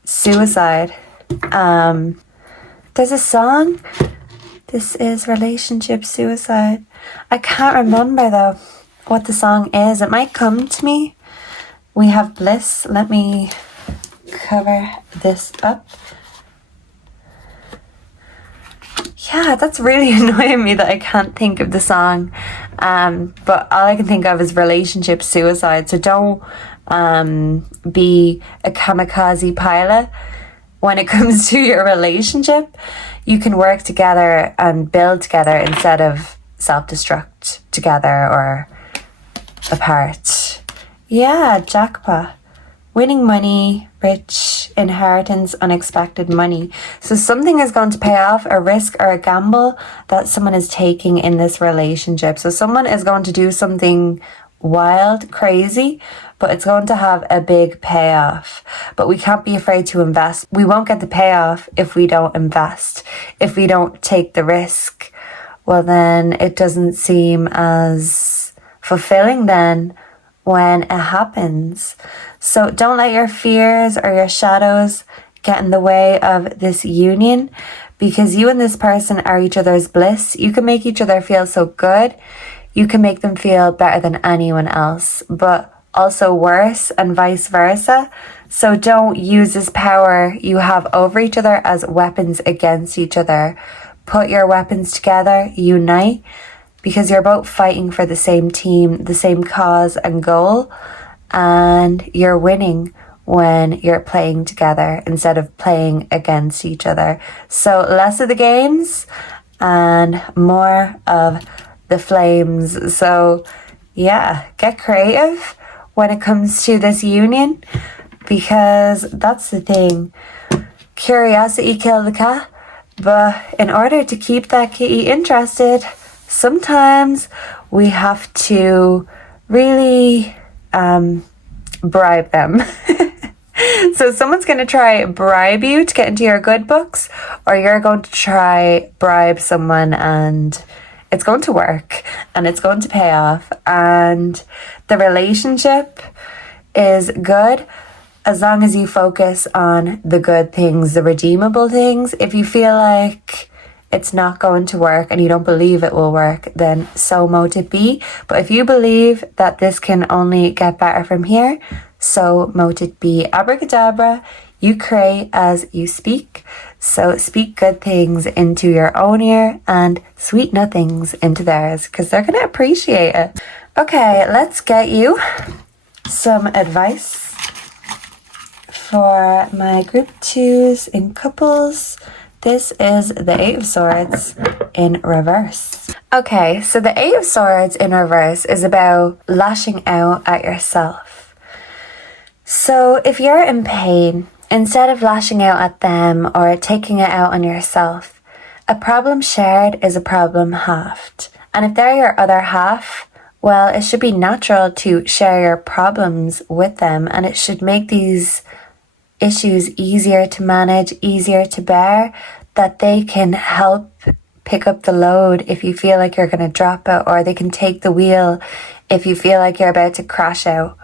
suicide. There's a song. This is relationship suicide. I can't remember though what the song is. It might come to me. We have bliss. Let me cover this up. Yeah, that's really annoying me that I can't think of the song. But all I can think of is relationship suicide. So don't be a kamikaze pilot when it comes to your relationship. You can work together and build together instead of self-destruct together or apart. Yeah, jackpot. Winning money, rich, inheritance, unexpected money. So something is going to pay off, a risk or a gamble that someone is taking in this relationship. So someone is going to do something wild, crazy, but it's going to have a big payoff. But we can't be afraid to invest. We won't get the payoff if we don't invest. If we don't take the risk, well then it doesn't seem as fulfilling then when it happens. So don't let your fears or your shadows get in the way of this union, because you and this person are each other's bliss. You can make each other feel so good. You can make them feel better than anyone else, but also worse, and vice versa. So don't use this power you have over each other as weapons against each other. Put your weapons together, unite, because you're both fighting for the same team, the same cause and goal, and you're winning when you're playing together instead of playing against each other. So less of the games and more of the flames. So yeah, get creative when it comes to this union, because that's the thing. Curiosity killed the cat, but in order to keep that kitty interested, sometimes we have to really bribe them. So someone's going to try bribe you to get into your good books, or you're going to try bribe someone and it's going to work and it's going to pay off, and the relationship is good as long as you focus on the good things, the redeemable things. If you feel like it's not going to work and you don't believe it will work, then so mote it be. But if you believe that this can only get better from here, so mote it be. Abracadabra, you create as you speak. So speak good things into your own ear and sweet nothings into theirs, because they're going to appreciate it. Okay, let's get you some advice for my group 2s in couples. This is the 8 of Swords in reverse. Okay, so the 8 of Swords in reverse is about lashing out at yourself. So if you're in pain, instead of lashing out at them or taking it out on yourself, a problem shared is a problem halved. And if they're your other half, well, it should be natural to share your problems with them, and it should make these issues easier to manage, easier to bear, that they can help pick up the load if you feel like you're going to drop it, or they can take the wheel if you feel like you're about to crash out.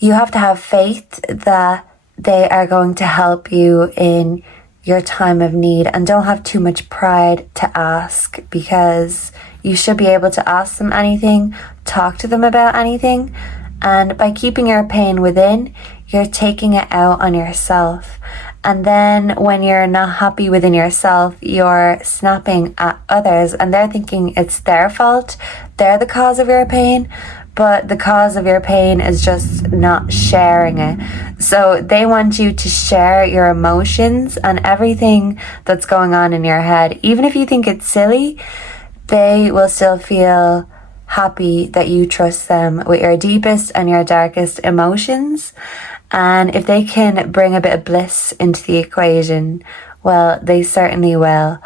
You have to have faith that they are going to help you in your time of need, and don't have too much pride to ask, because you should be able to ask them anything, talk to them about anything, and by keeping your pain within, you're taking it out on yourself. And then when you're not happy within yourself, you're snapping at others, and they're thinking it's their fault, they're the cause of your pain. But the cause of your pain is just not sharing it. So they want you to share your emotions and everything that's going on in your head. Even if you think it's silly, they will still feel happy that you trust them with your deepest and your darkest emotions. And if they can bring a bit of bliss into the equation, well, they certainly will.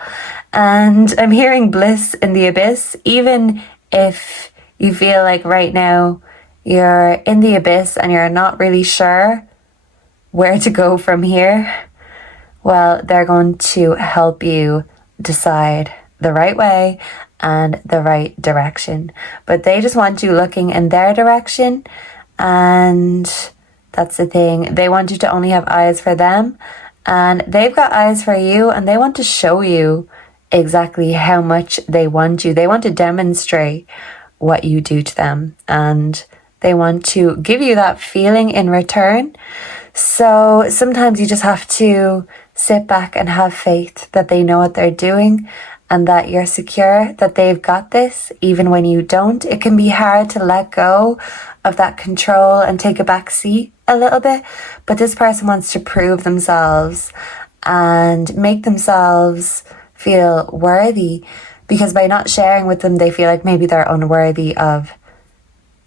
And I'm hearing bliss in the abyss, even if you feel like right now you're in the abyss and you're not really sure where to go from here. Well, they're going to help you decide the right way and the right direction. But they just want you looking in their direction, and that's the thing. They want you to only have eyes for them, and they've got eyes for you, and they want to show you exactly how much they want you. They want to demonstrate what you do to them, and they want to give you that feeling in return. So sometimes you just have to sit back and have faith that they know what they're doing, and that you're secure that they've got this even when you don't. It can be hard to let go of that control and take a back seat a little bit, but this person wants to prove themselves and make themselves feel worthy, because by not sharing with them, they feel like maybe they're unworthy of,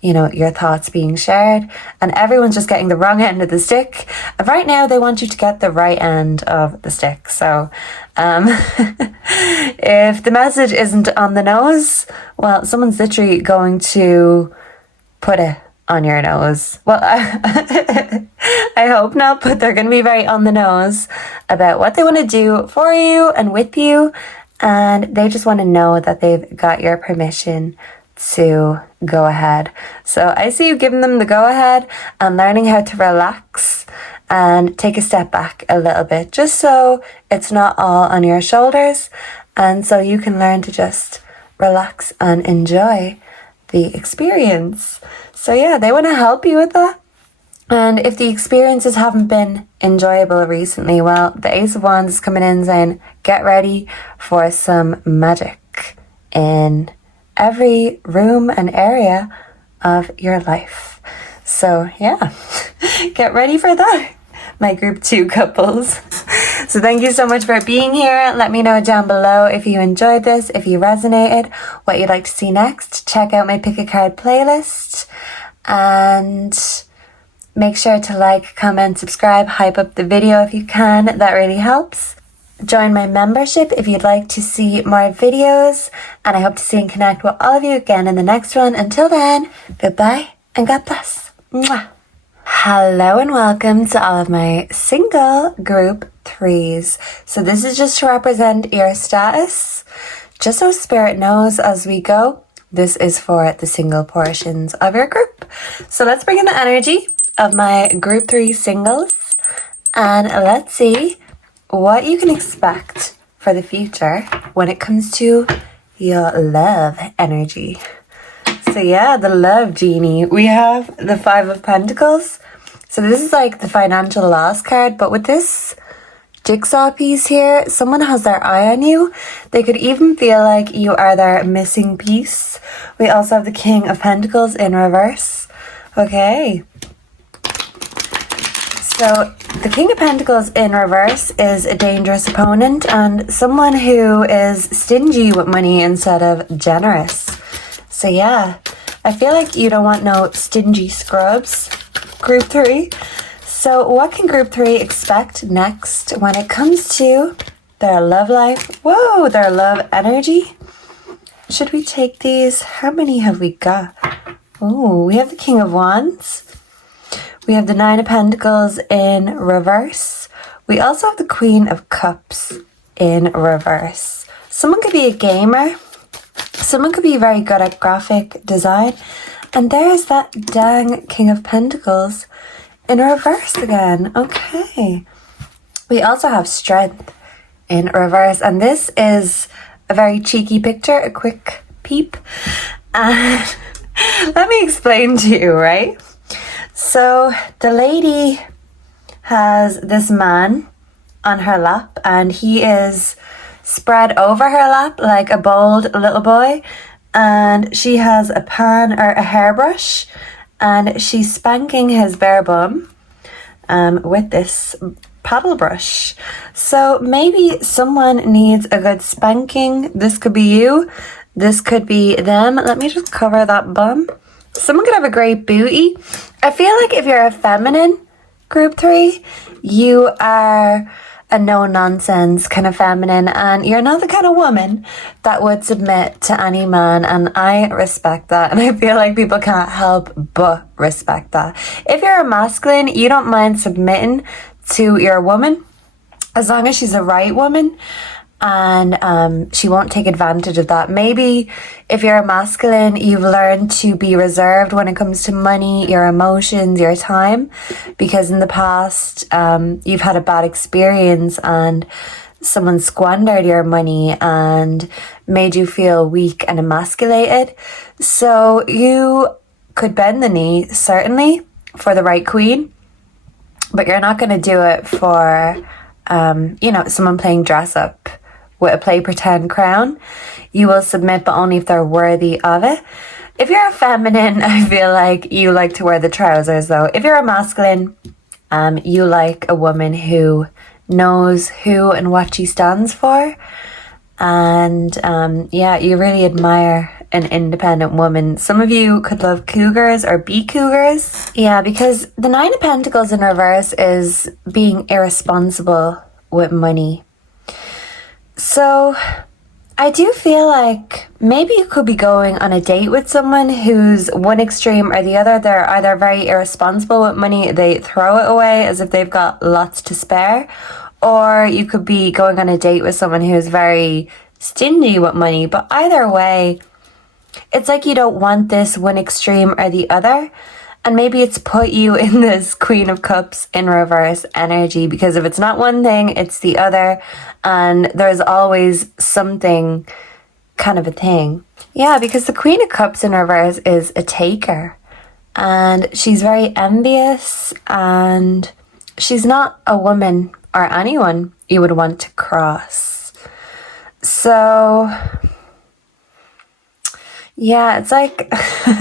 you know, your thoughts being shared, and everyone's just getting the wrong end of the stick. And right now they want you to get the right end of the stick. So if the message isn't on the nose, well, someone's literally going to put it on your nose. Well, I hope not, but they're going to be right on the nose about what they want to do for you and with you. And they just want to know that they've got your permission to go ahead. So I see you giving them the go ahead and learning how to relax and take a step back a little bit, just so it's not all on your shoulders, and so you can learn to just relax and enjoy the experience. So yeah, they want to help you with that. And if the experiences haven't been enjoyable recently, well, the Ace of Wands is coming in saying, get ready for some magic in every room and area of your life. So yeah, get ready for that, my group 2 couples. So thank you so much for being here. Let me know down below if you enjoyed this, if you resonated, what you'd like to see next. Check out my Pick a Card playlist, and make sure to like, comment, subscribe, hype up the video if you can. That really helps. Join my membership if you'd like to see more videos, and I hope to see and connect with all of you again in the next one. Until then, goodbye and God bless. Mwah. Hello and welcome to all of my single group 3s. So this is just to represent your status, just so Spirit knows as we go. This is for the single portions of your group. So let's bring in the energy of my group 3 singles, and let's see what you can expect for the future when it comes to your love energy. So yeah, the love genie. We have the 5 of Pentacles. So this is like the financial loss card, but with this jigsaw piece here, someone has their eye on you. They could even feel like you are their missing piece. We also have the King of Pentacles in reverse. Okay. So the King of Pentacles in reverse is a dangerous opponent and someone who is stingy with money instead of generous. So yeah, I feel like you don't want no stingy scrubs, group 3. So what can group 3 expect next when it comes to their love life? Whoa, their love energy. Should we take these? How many have we got? Oh, we have the King of Wands. We have the 9 of Pentacles in reverse. We also have the Queen of Cups in reverse. Someone could be a gamer. Someone could be very good at graphic design. And there's that dang King of Pentacles in reverse again. Okay. We also have Strength in reverse. And this is a very cheeky picture, a quick peep. And let me explain to you, right? So the lady has this man on her lap, and he is spread over her lap like a bold little boy, and she has a pan or a hairbrush, and she's spanking his bare bum with this paddle brush. So maybe someone needs a good spanking. This could be you, this could be them. Let me just cover that bum. Someone could have a great booty. I feel like if you're a feminine group 3, you are a no-nonsense kind of feminine, and you're not the kind of woman that would submit to any man, and I respect that, and I feel like people can't help but respect that. If you're a masculine, you don't mind submitting to your woman as long as she's a right woman, and she won't take advantage of that. Maybe if you're a masculine, you've learned to be reserved when it comes to money, your emotions, your time, because in the past you've had a bad experience and someone squandered your money and made you feel weak and emasculated. So you could bend the knee, certainly, for the right queen, but you're not going to do it for someone playing dress up with a play pretend crown. You will submit, but only if they're worthy of it. If you're a feminine, I feel like you like to wear the trousers, though. If you're a masculine, you like a woman who knows who and what she stands for. And you really admire an independent woman. Some of you could love cougars or be cougars. Yeah, because the 9 of Pentacles in reverse is being irresponsible with money. So I do feel like maybe you could be going on a date with someone who's one extreme or the other. They're either very irresponsible with money, they throw it away as if they've got lots to spare, or you could be going on a date with someone who's very stingy with money. But either way, it's like you don't want this one extreme or the other. And maybe it's put you in this Queen of Cups in reverse energy, because if it's not one thing, it's the other. And there's always something kind of a thing. Yeah, because the Queen of Cups in reverse is a taker. And she's very envious, and she's not a woman or anyone you would want to cross. So yeah, it's like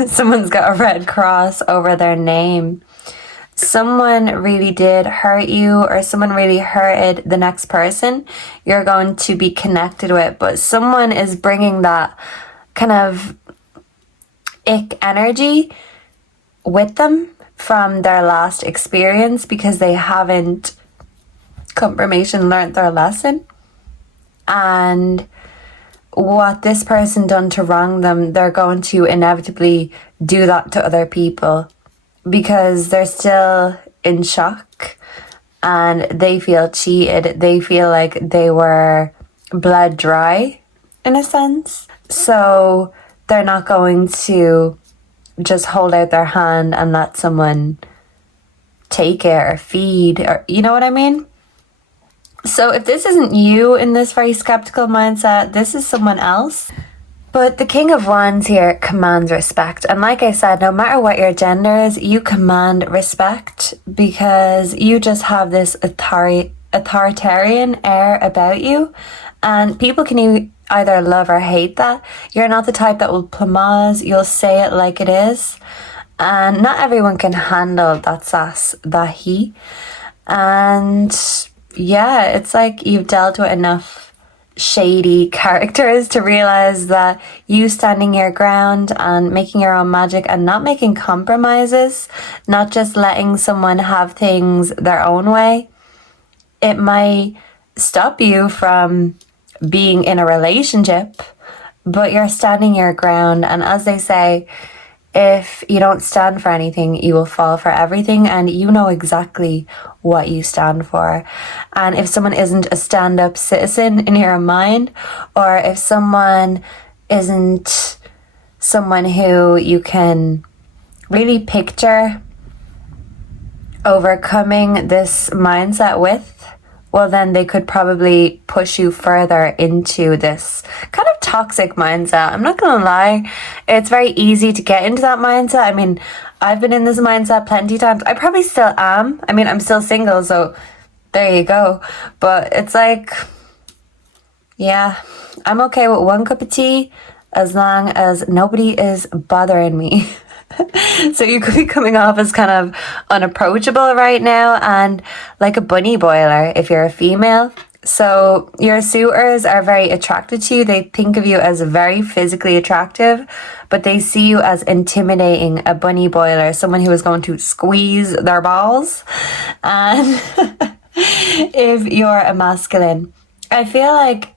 someone's got a red cross over their name. Someone really did hurt you, or someone really hurted the next person you're going to be connected with, but someone is bringing that kind of ick energy with them from their last experience, because they haven't confirmation learned their lesson. And what this person done to wrong them, they're going to inevitably do that to other people, because they're still in shock and they feel cheated. They feel like they were bled dry in a sense. So they're not going to just hold out their hand and let someone take it or feed, or you know what I mean? So if this isn't you in this very skeptical mindset, this is someone else. But the King of Wands here commands respect. And like I said, no matter what your gender is, you command respect, because you just have this authoritarian air about you. And people can either love or hate that. You're not the type that will plumaz. You'll say it like it is. And not everyone can handle that sass, that heat. And yeah, it's like you've dealt with enough shady characters to realize that you standing your ground and making your own magic and not making compromises, not just letting someone have things their own way, it might stop you from being in a relationship, but you're standing your ground. And as they say, if you don't stand for anything, you will fall for everything, and you know exactly what you stand for. And if someone isn't a stand-up citizen in your mind, or if someone isn't someone who you can really picture overcoming this mindset with, well, then they could probably push you further into this kind of toxic mindset. I'm not gonna lie, it's very easy to get into that mindset. I mean, I've been in this mindset plenty of times. I probably still am. I mean, I'm still single, so there you go. But it's like, yeah, I'm okay with one cup of tea as long as nobody is bothering me. So you could be coming off as kind of unapproachable right now and like a bunny boiler if you're a female. So your suitors are very attracted to you. They think of you as very physically attractive, but they see you as intimidating, a bunny boiler, someone who is going to squeeze their balls. And if you're a masculine, I feel like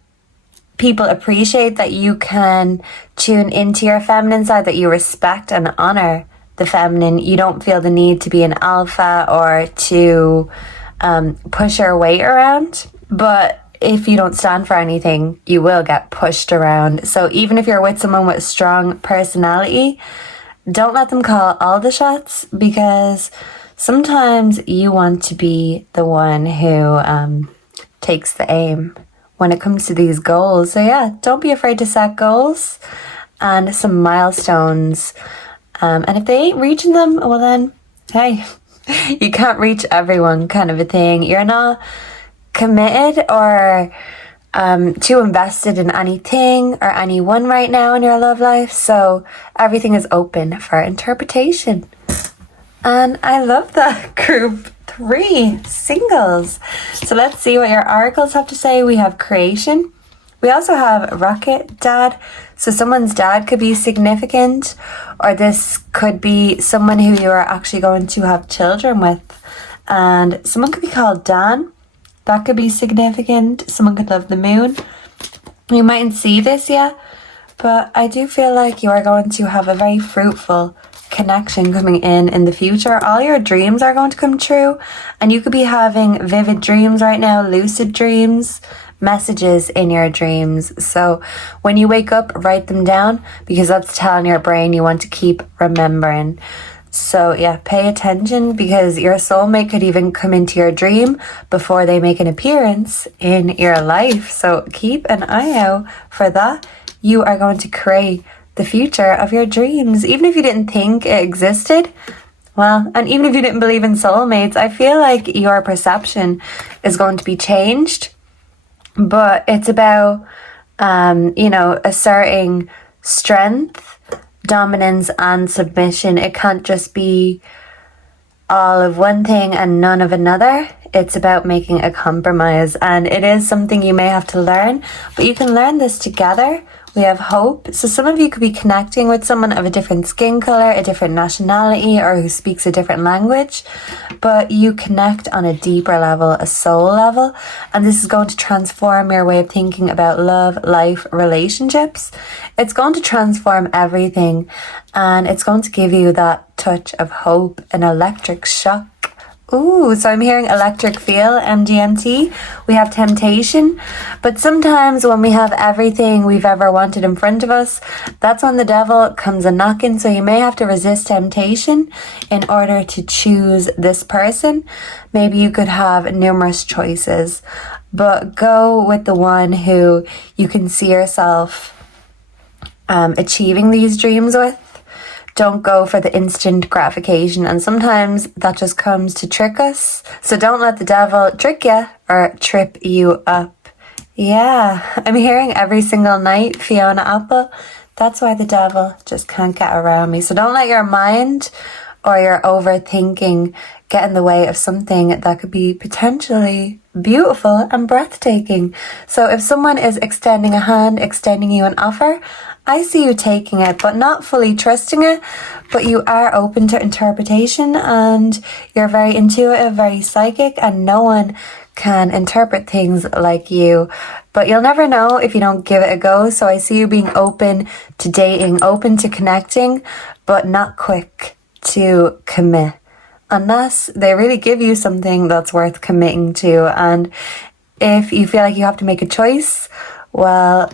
people appreciate that you can tune into your feminine side, that you respect and honor the feminine. You don't feel the need to be an alpha or to push your weight around. But if you don't stand for anything, you will get pushed around. So even if you're with someone with a strong personality, don't let them call all the shots, because sometimes you want to be the one who takes the aim when it comes to these goals. So yeah, don't be afraid to set goals and some milestones. And if they ain't reaching them, well then, hey, you can't reach everyone, kind of a thing. You're not committed or too invested in anything or anyone right now in your love life. So everything is open for interpretation. And I love that. Group 3, singles. So let's see what your oracles have to say. We have creation. We also have rocket dad. So someone's dad could be significant, or this could be someone who you are actually going to have children with. And someone could be called Dan. That could be significant. Someone could love the moon. You mightn't see this yet, but I do feel like you are going to have a very fruitful connection coming in the future. All your dreams are going to come true, and you could be having vivid dreams right now, lucid dreams, messages in your dreams. So when you wake up, write them down, because that's telling your brain you want to keep remembering. So yeah, pay attention, because your soulmate could even come into your dream before they make an appearance in your life. So keep an eye out for that. You are going to create the future of your dreams, even if you didn't think it existed. Well, and even if you didn't believe in soulmates, I feel like your perception is going to be changed. But it's about, asserting strength, dominance, and submission. It can't just be all of one thing and none of another. It's about making a compromise, and it is something you may have to learn, but you can learn this together. We have hope. So some of you could be connecting with someone of a different skin color, a different nationality, or who speaks a different language, but you connect on a deeper level, a soul level, and this is going to transform your way of thinking about love, life, relationships. It's going to transform everything, and it's going to give you that touch of hope, an electric shock. Ooh, so I'm hearing electric feel, MGMT. We have temptation, but sometimes when we have everything we've ever wanted in front of us, that's when the devil comes a knocking. So you may have to resist temptation in order to choose this person. Maybe you could have numerous choices, but go with the one who you can see yourself achieving these dreams with. Don't go for the instant gratification, and sometimes that just comes to trick us. So don't let the devil trick you or trip you up. Yeah, I'm hearing every single night, Fiona Apple. That's why the devil just can't get around me. So don't let your mind or your overthinking get in the way of something that could be potentially beautiful and breathtaking. So if someone is extending a hand, extending you an offer, I see you taking it, but not fully trusting it, but you are open to interpretation, and you're very intuitive, very psychic, and no one can interpret things like you. But you'll never know if you don't give it a go. So I see you being open to dating, open to connecting, but not quick to commit, unless they really give you something that's worth committing to. And if you feel like you have to make a choice, well,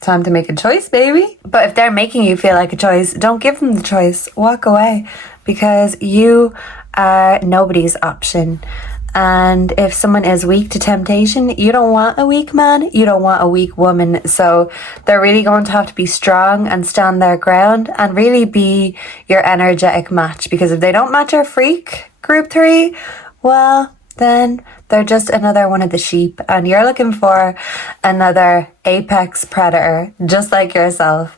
time to make a choice, baby. But if they're making you feel like a choice, don't give them the choice. Walk away, because you are nobody's option. And if someone is weak to temptation, you don't want a weak man, you don't want a weak woman. So they're really going to have to be strong and stand their ground and really be your energetic match. Because if they don't match your freak, group 3, well, then they're just another one of the sheep, and you're looking for another apex predator just like yourself.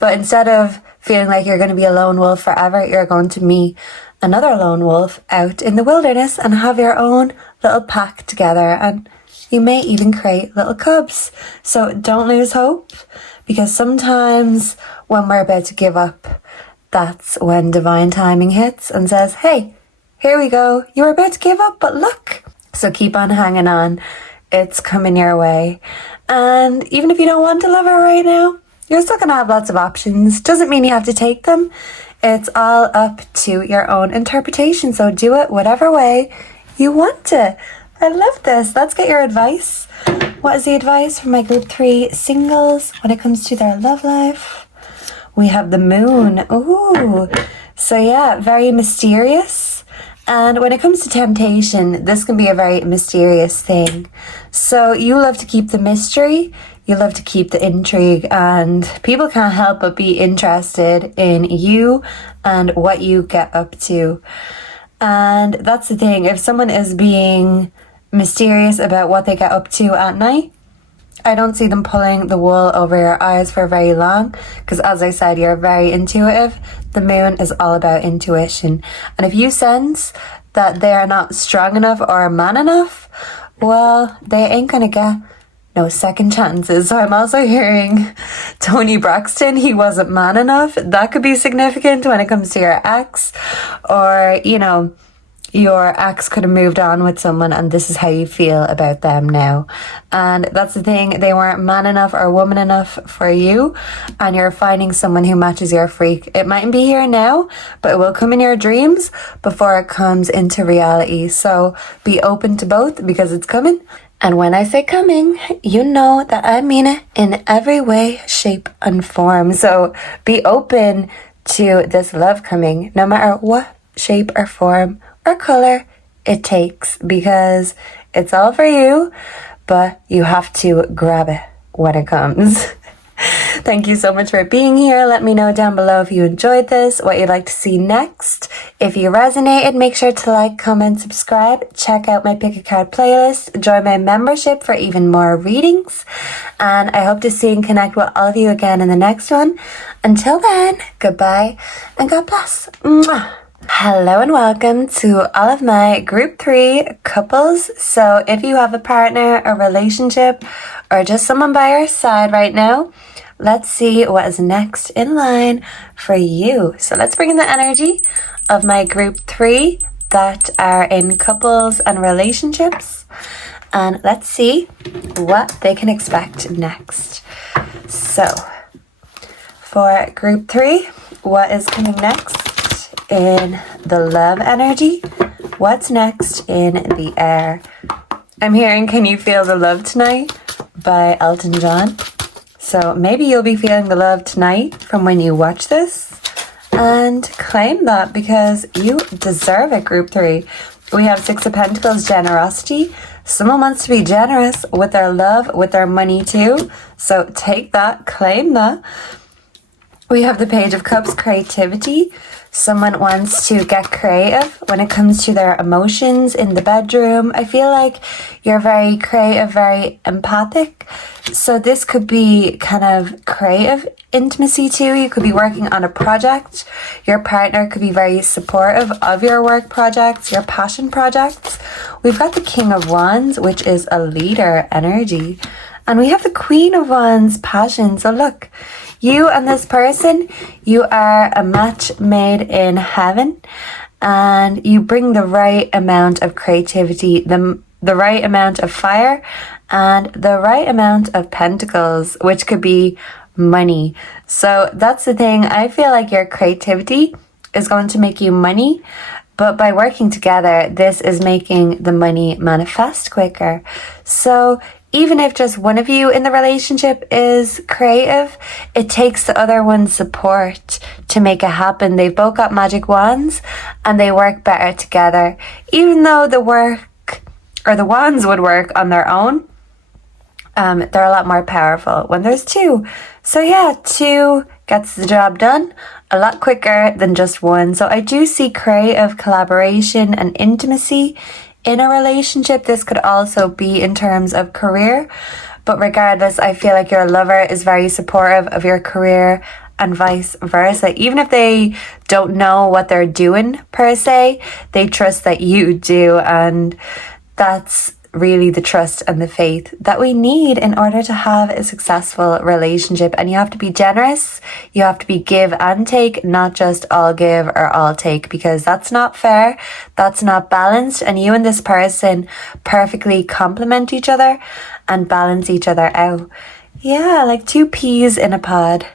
But instead of feeling like you're going to be a lone wolf forever, you're going to meet another lone wolf out in the wilderness and have your own little pack together, and you may even create little cubs. So don't lose hope, because sometimes when we're about to give up, that's when divine timing hits and says, hey, here we go. You were about to give up, but look. So keep on hanging on. It's coming your way. And even if you don't want to love her right now, you're still going to have lots of options. Doesn't mean you have to take them. It's all up to your own interpretation. So do it whatever way you want to. I love this. Let's get your advice. What is the advice for my group 3 singles when it comes to their love life? We have the moon. Ooh. So yeah, very mysterious. And when it comes to temptation, this can be a very mysterious thing. So you love to keep the mystery, you love to keep the intrigue, and people can't help but be interested in you and what you get up to. And that's the thing, if someone is being mysterious about what they get up to at night, I don't see them pulling the wool over your eyes for very long, because as I said, you're very intuitive. The moon is all about intuition. And if you sense that they are not strong enough or man enough, well, they ain't gonna get no second chances. So I'm also hearing Tony Braxton, he wasn't man enough. That could be significant when it comes to your ex, or, you know, your ex could have moved on with someone and this is how you feel about them now. And that's the thing, they weren't man enough or woman enough for you, and you're finding someone who matches your freak. It mightn't be here now, but it will come in your dreams before it comes into reality. So be open to both, because it's coming. And when I say coming, you know that I mean it in every way, shape, and form. So be open to this love coming, no matter what shape or form or color it takes, because it's all for you, but you have to grab it when it comes. Thank you so much for being here. Let me know down below if you enjoyed this, what you'd like to see next. If you resonated, make sure to like, comment, subscribe, check out my Pick a Card playlist, join my membership for even more readings, and I hope to see and connect with all of you again in the next one. Until then, goodbye and God bless. Mwah. Hello and welcome to all of my group 3 couples. So if you have a partner, a relationship, or just someone by your side right now, let's see what is next in line for you. So let's bring in the energy of my group 3 that are in couples and relationships, and let's see what they can expect next. So for group 3, what is coming next in the love energy? What's next in the air? I'm hearing Can You Feel the Love Tonight by Elton John. So maybe you'll be feeling the love tonight from when you watch this, and claim that because you deserve it, group 3. We have 6 of Pentacles, generosity. Someone wants to be generous with their love, with their money too. So take that, claim that. We have the Page of Cups, creativity. Someone wants to get creative when it comes to their emotions in the bedroom. I feel like you're very creative, very empathic. So this could be kind of creative intimacy too. You could be working on a project. Your partner could be very supportive of your work projects, your passion projects. We've got the King of Wands, which is a leader energy. And we have the Queen of Wands, passion. So look, you and this person, you are a match made in heaven, and you bring the right amount of creativity, the right amount of fire, and the right amount of pentacles, which could be money. So that's the thing. I feel like your creativity is going to make you money, but by working together, this is making the money manifest quicker. So even if just one of you in the relationship is creative, it takes the other one's support to make it happen. They've both got magic wands and they work better together. Even though the work or the wands would work on their own, they're a lot more powerful when there's 2. So yeah, 2 gets the job done a lot quicker than just 1. So I do see creative collaboration and intimacy in a relationship. This could also be in terms of career, but regardless, I feel like your lover is very supportive of your career and vice versa. Even if they don't know what they're doing per se, they trust that you do, and that's really the trust and the faith that we need in order to have a successful relationship. And you have to be generous, you have to be give and take, not just all give or all take, because that's not fair, that's not balanced, and you and this person perfectly complement each other and balance each other out. Yeah, like 2 peas in a pod.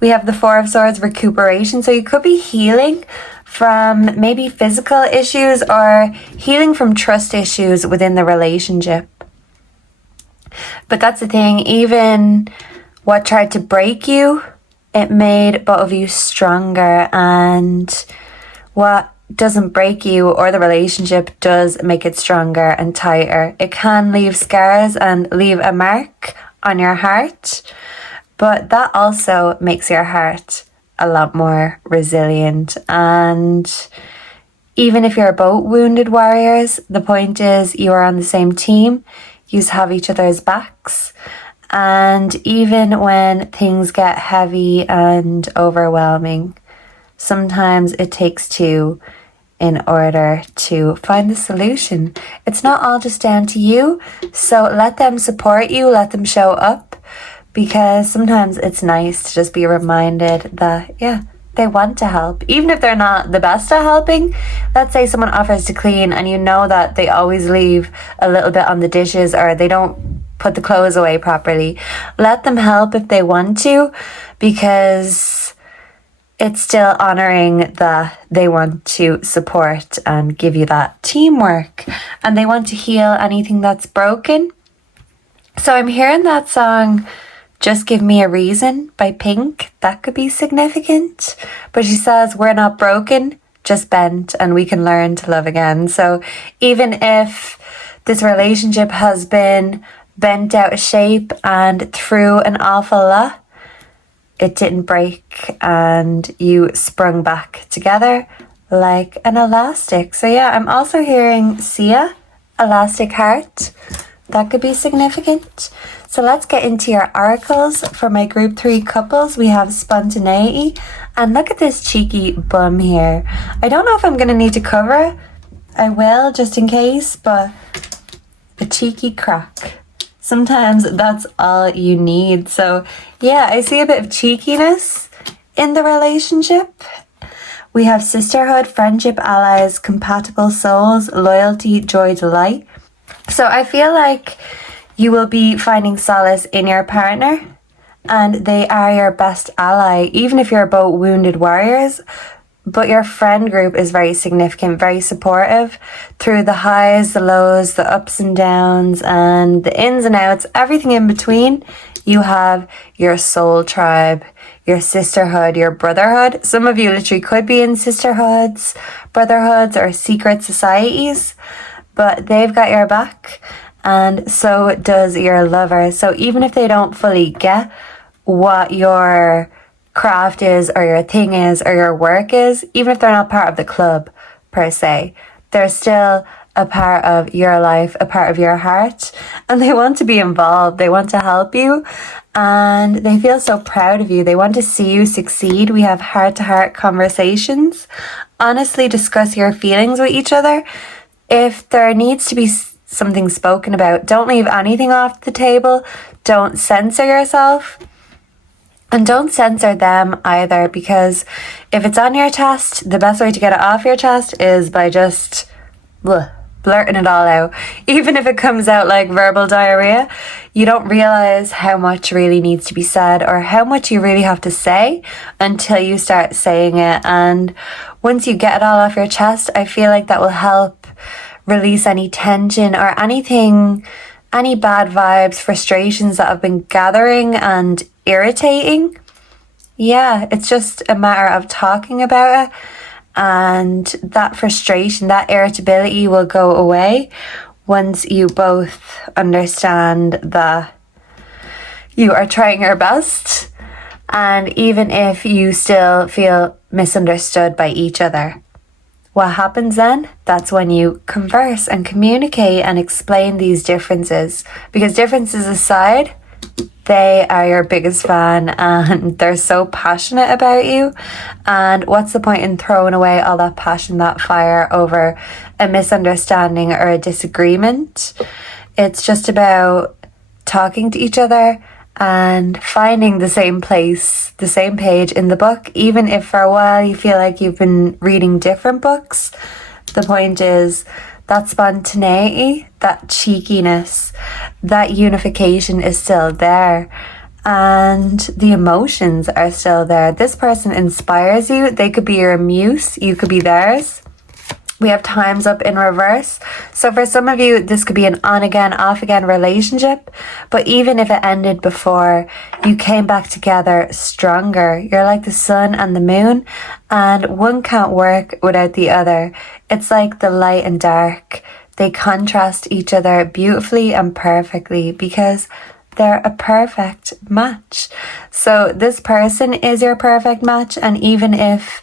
We have the 4 of Swords, recuperation. So you could be healing from maybe physical issues or healing from trust issues within the relationship. But that's the thing, even what tried to break you, it made both of you stronger, and what doesn't break you or the relationship does make it stronger and tighter. It can leave scars and leave a mark on your heart, but that also makes your heart a lot more resilient. And even if you're both wounded warriors, the point is you are on the same team, you have each other's backs, and even when things get heavy and overwhelming, sometimes it takes 2 in order to find the solution. It's not all just down to you, so let them support you, let them show up, because sometimes it's nice to just be reminded that, yeah, they want to help. Even if they're not the best at helping, let's say someone offers to clean and you know that they always leave a little bit on the dishes or they don't put the clothes away properly. Let them help if they want to, because it's still honoring that they want to support and give you that teamwork, and they want to heal anything that's broken. So I'm hearing that song Just Give Me a Reason by Pink. That could be significant. But she says, we're not broken, just bent, and we can learn to love again. So even if this relationship has been bent out of shape and through an awful lot, it didn't break and you sprung back together like an elastic. So yeah, I'm also hearing Sia, Elastic Heart. That could be significant. So let's get into your oracles. For my group 3 couples, we have Spontaneity. And look at this cheeky bum here. I don't know if I'm going to need to cover it. I will, just in case, but a cheeky crack. Sometimes that's all you need. So yeah, I see a bit of cheekiness in the relationship. We have sisterhood, friendship, allies, compatible souls, loyalty, joy, delight. So I feel like you will be finding solace in your partner and they are your best ally, even if you're both wounded warriors. But your friend group is very significant, very supportive through the highs, the lows, the ups and downs, and the ins and outs, everything in between. You have your soul tribe, your sisterhood, your brotherhood. Some of you literally could be in sisterhoods, brotherhoods, or secret societies, but they've got your back, and so does your lover. So even if they don't fully get what your craft is or your thing is or your work is, even if they're not part of the club per se, they're still a part of your life, a part of your heart, and they want to be involved, they want to help you, and they feel so proud of you. They want to see you succeed. We have heart-to-heart conversations. Honestly discuss your feelings with each other. If there needs to be something spoken about, don't leave anything off the table. Don't censor yourself. And don't censor them either, because if it's on your chest, the best way to get it off your chest is by just blurting it all out. Even if it comes out like verbal diarrhea, you don't realize how much really needs to be said or how much you really have to say until you start saying it. And once you get it all off your chest, I feel like that will help release any tension or anything, any bad vibes, frustrations that have been gathering and irritating. Yeah, it's just a matter of talking about it, and that frustration, that irritability will go away once you both understand that you are trying your best, and even if you still feel misunderstood by each other. What happens then? That's when you converse and communicate and explain these differences, because differences aside, they are your biggest fan and they're so passionate about you. And what's the point in throwing away all that passion, that fire over a misunderstanding or a disagreement? It's just about talking to each other and finding the same place, the same page in the book. Even if for a while you feel like you've been reading different books, the point is that spontaneity, that cheekiness, that unification is still there, and the emotions are still there. This person inspires you. They could be your muse, you could be theirs. We have times up in reverse. So for some of you, this could be an on again, off again relationship. But even if it ended before, you came back together stronger. You're like the sun and the moon, and one can't work without the other. It's like the light and dark. They contrast each other beautifully and perfectly because they're a perfect match. So this person is your perfect match, and even if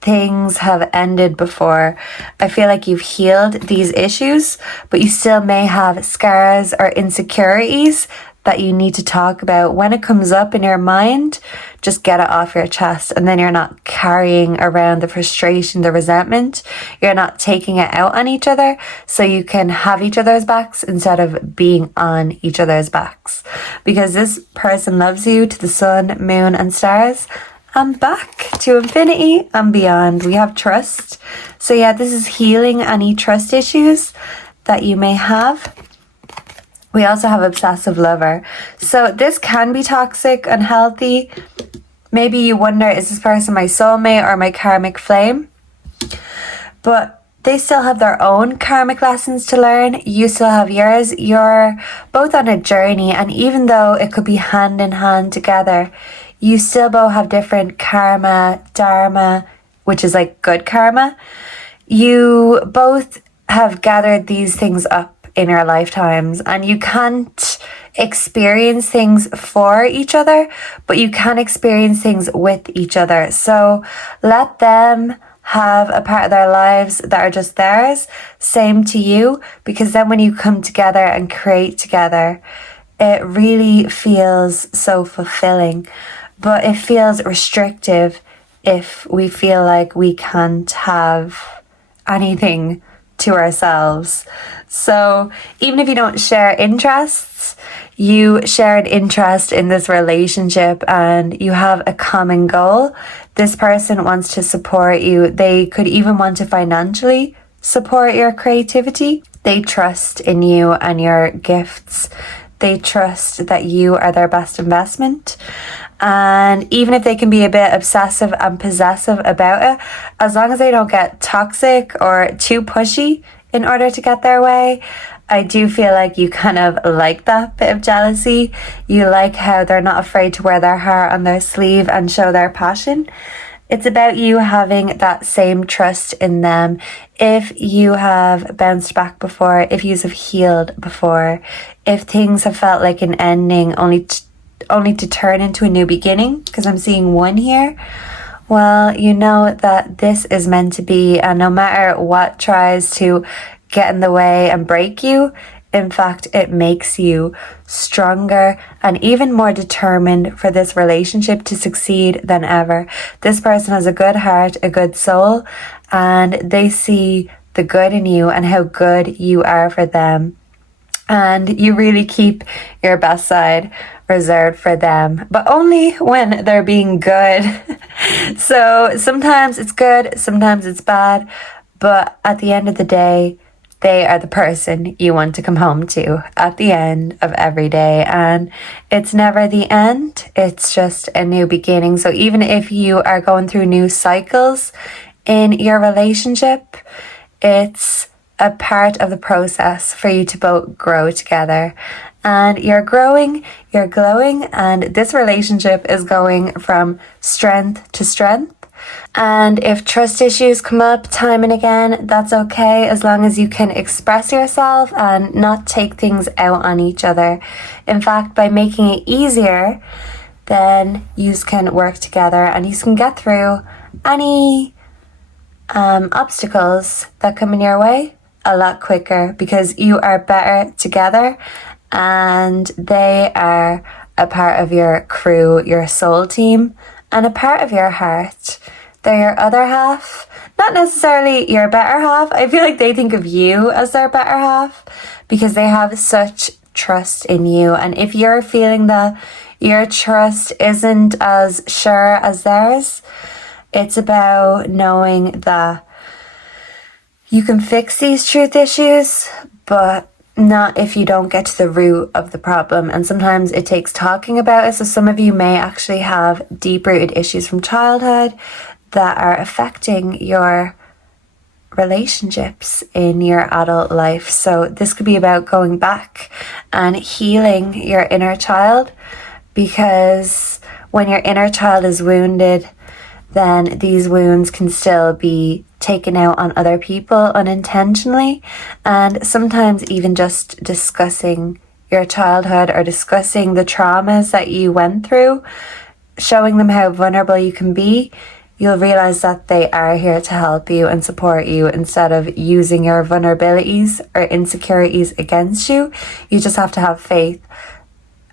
things have ended before, I feel like you've healed these issues, but you still may have scars or insecurities that you need to talk about. When it comes up in your mind, just get it off your chest, and then you're not carrying around the frustration, the resentment. You're not taking it out on each other, so you can have each other's backs instead of being on each other's backs. Because this person loves you to the sun, moon and stars, and back to infinity and beyond. We have trust. So yeah, this is healing any trust issues that you may have. We also have obsessive lover. So this can be toxic, unhealthy. Maybe you wonder, is this person my soulmate or my karmic flame? But They still have their own karmic lessons to learn. You still have yours. You're both on a journey, and even though it could be hand in hand together, you still both have different karma, dharma, which is like good karma. You both have gathered these things up in your lifetimes, and you can't experience things for each other, but you can experience things with each other. So let them have a part of their lives that are just theirs, same to you, because then when you come together and create together, it really feels so fulfilling. But it feels restrictive if we feel like we can't have anything to ourselves. So even if you don't share interests, you share an interest in this relationship and you have a common goal. This person wants to support you. They could even want to financially support your creativity. They trust in you and your gifts. They trust that you are their best investment. And even if they can be a bit obsessive and possessive about it, as long as they don't get toxic or too pushy in order to get their way, I do feel like you kind of like that bit of jealousy. You like how they're not afraid to wear their heart on their sleeve and show their passion. It's about you having that same trust in them. If you have bounced back before, if you have healed before, if things have felt like an ending only to turn into a new beginning, because I'm seeing one here, well, you know that this is meant to be, and no matter what tries to get in the way and break you, in fact, it makes you stronger and even more determined for this relationship to succeed than ever. This person has a good heart, a good soul, and they see the good in you and how good you are for them. And you really keep your best side reserved for them, but only when they're being good. So sometimes it's good, sometimes it's bad, but at the end of the day, they are the person you want to come home to at the end of every day. And it's never the end, it's just a new beginning. So even if you are going through new cycles in your relationship, it's a part of the process for you to both grow together. And you're growing, you're glowing, and this relationship is going from strength to strength. And if trust issues come up time and again, that's okay, as long as you can express yourself and not take things out on each other. In fact, by making it easier, then you can work together and you can get through any obstacles that come in your way a lot quicker, because you are better together and they are a part of your crew, your soul team, and a part of your heart. They're your other half, not necessarily your better half. I feel like they think of you as their better half because they have such trust in you. And if you're feeling that your trust isn't as sure as theirs, it's about knowing that you can fix these truth issues, but not if you don't get to the root of the problem. And sometimes it takes talking about it. So some of you may actually have deep-rooted issues from childhood that are affecting your relationships in your adult life. So this could be about going back and healing your inner child, because when your inner child is wounded, then these wounds can still be taken out on other people unintentionally. And sometimes even just discussing your childhood or discussing the traumas that you went through, showing them how vulnerable you can be, you'll realize that they are here to help you and support you instead of using your vulnerabilities or insecurities against you. You just have to have faith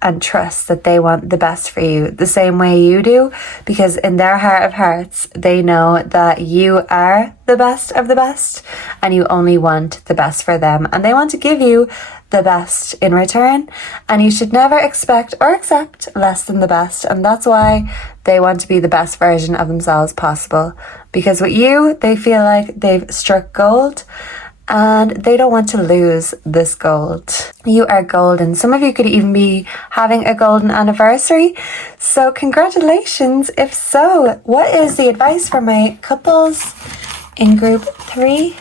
and trust that they want the best for you the same way you do, because in their heart of hearts, they know that you are the best of the best and you only want the best for them, and they want to give you the best in return, and you should never expect or accept less than the best. And that's why they want to be the best version of themselves possible, because with you, they feel like they've struck gold and they don't want to lose this gold. You are golden. Some of you could even be having a golden anniversary. So congratulations. If so, what is the advice for my couples in group 3?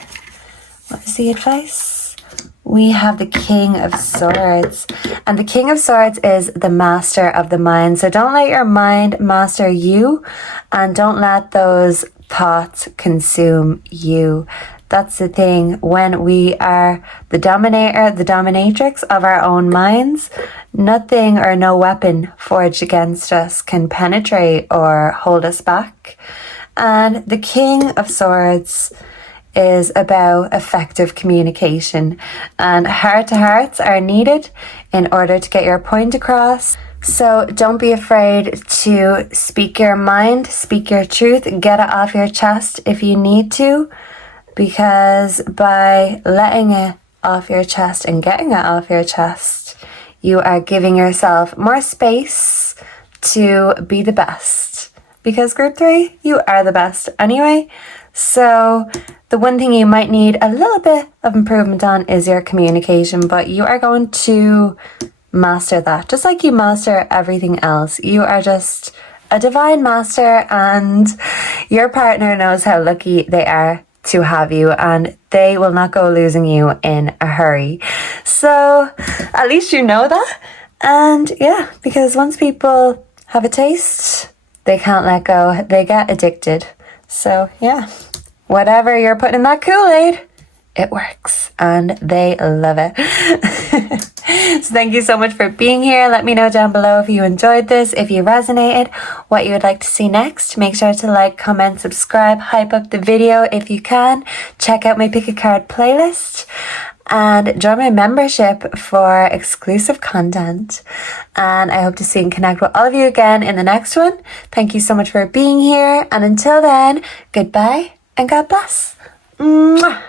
What is the advice? We have the King of Swords. And the King of Swords is the master of the mind. So don't let your mind master you, and don't let those thoughts consume you. That's the thing. When we are the dominator, the dominatrix of our own minds, nothing or no weapon forged against us can penetrate or hold us back. And the King of Swords is about effective communication, and heart-to-hearts are needed in order to get your point across. So don't be afraid to speak your mind, speak your truth, get it off your chest if you need to, because by letting it off your chest and getting it off your chest, you are giving yourself more space to be the best. Because group 3, you are the best anyway. So the one thing you might need a little bit of improvement on is your communication, but you are going to master that. Just like you master everything else. You are just a divine master, and your partner knows how lucky they are to have you, and they will not go losing you in a hurry. So at least you know that. And yeah, because once people have a taste, they can't let go. They get addicted. So yeah, whatever you're putting in that Kool-Aid, it works, and they love it. So thank you so much for being here. Let me know down below if you enjoyed this, if you resonated, what you would like to see next. Make sure to like, comment, subscribe, hype up the video if you can. Check out my Pick a Card playlist and join my membership for exclusive content. And I hope to see and connect with all of you again in the next one. Thank you so much for being here, and until then, goodbye and God bless. Mwah.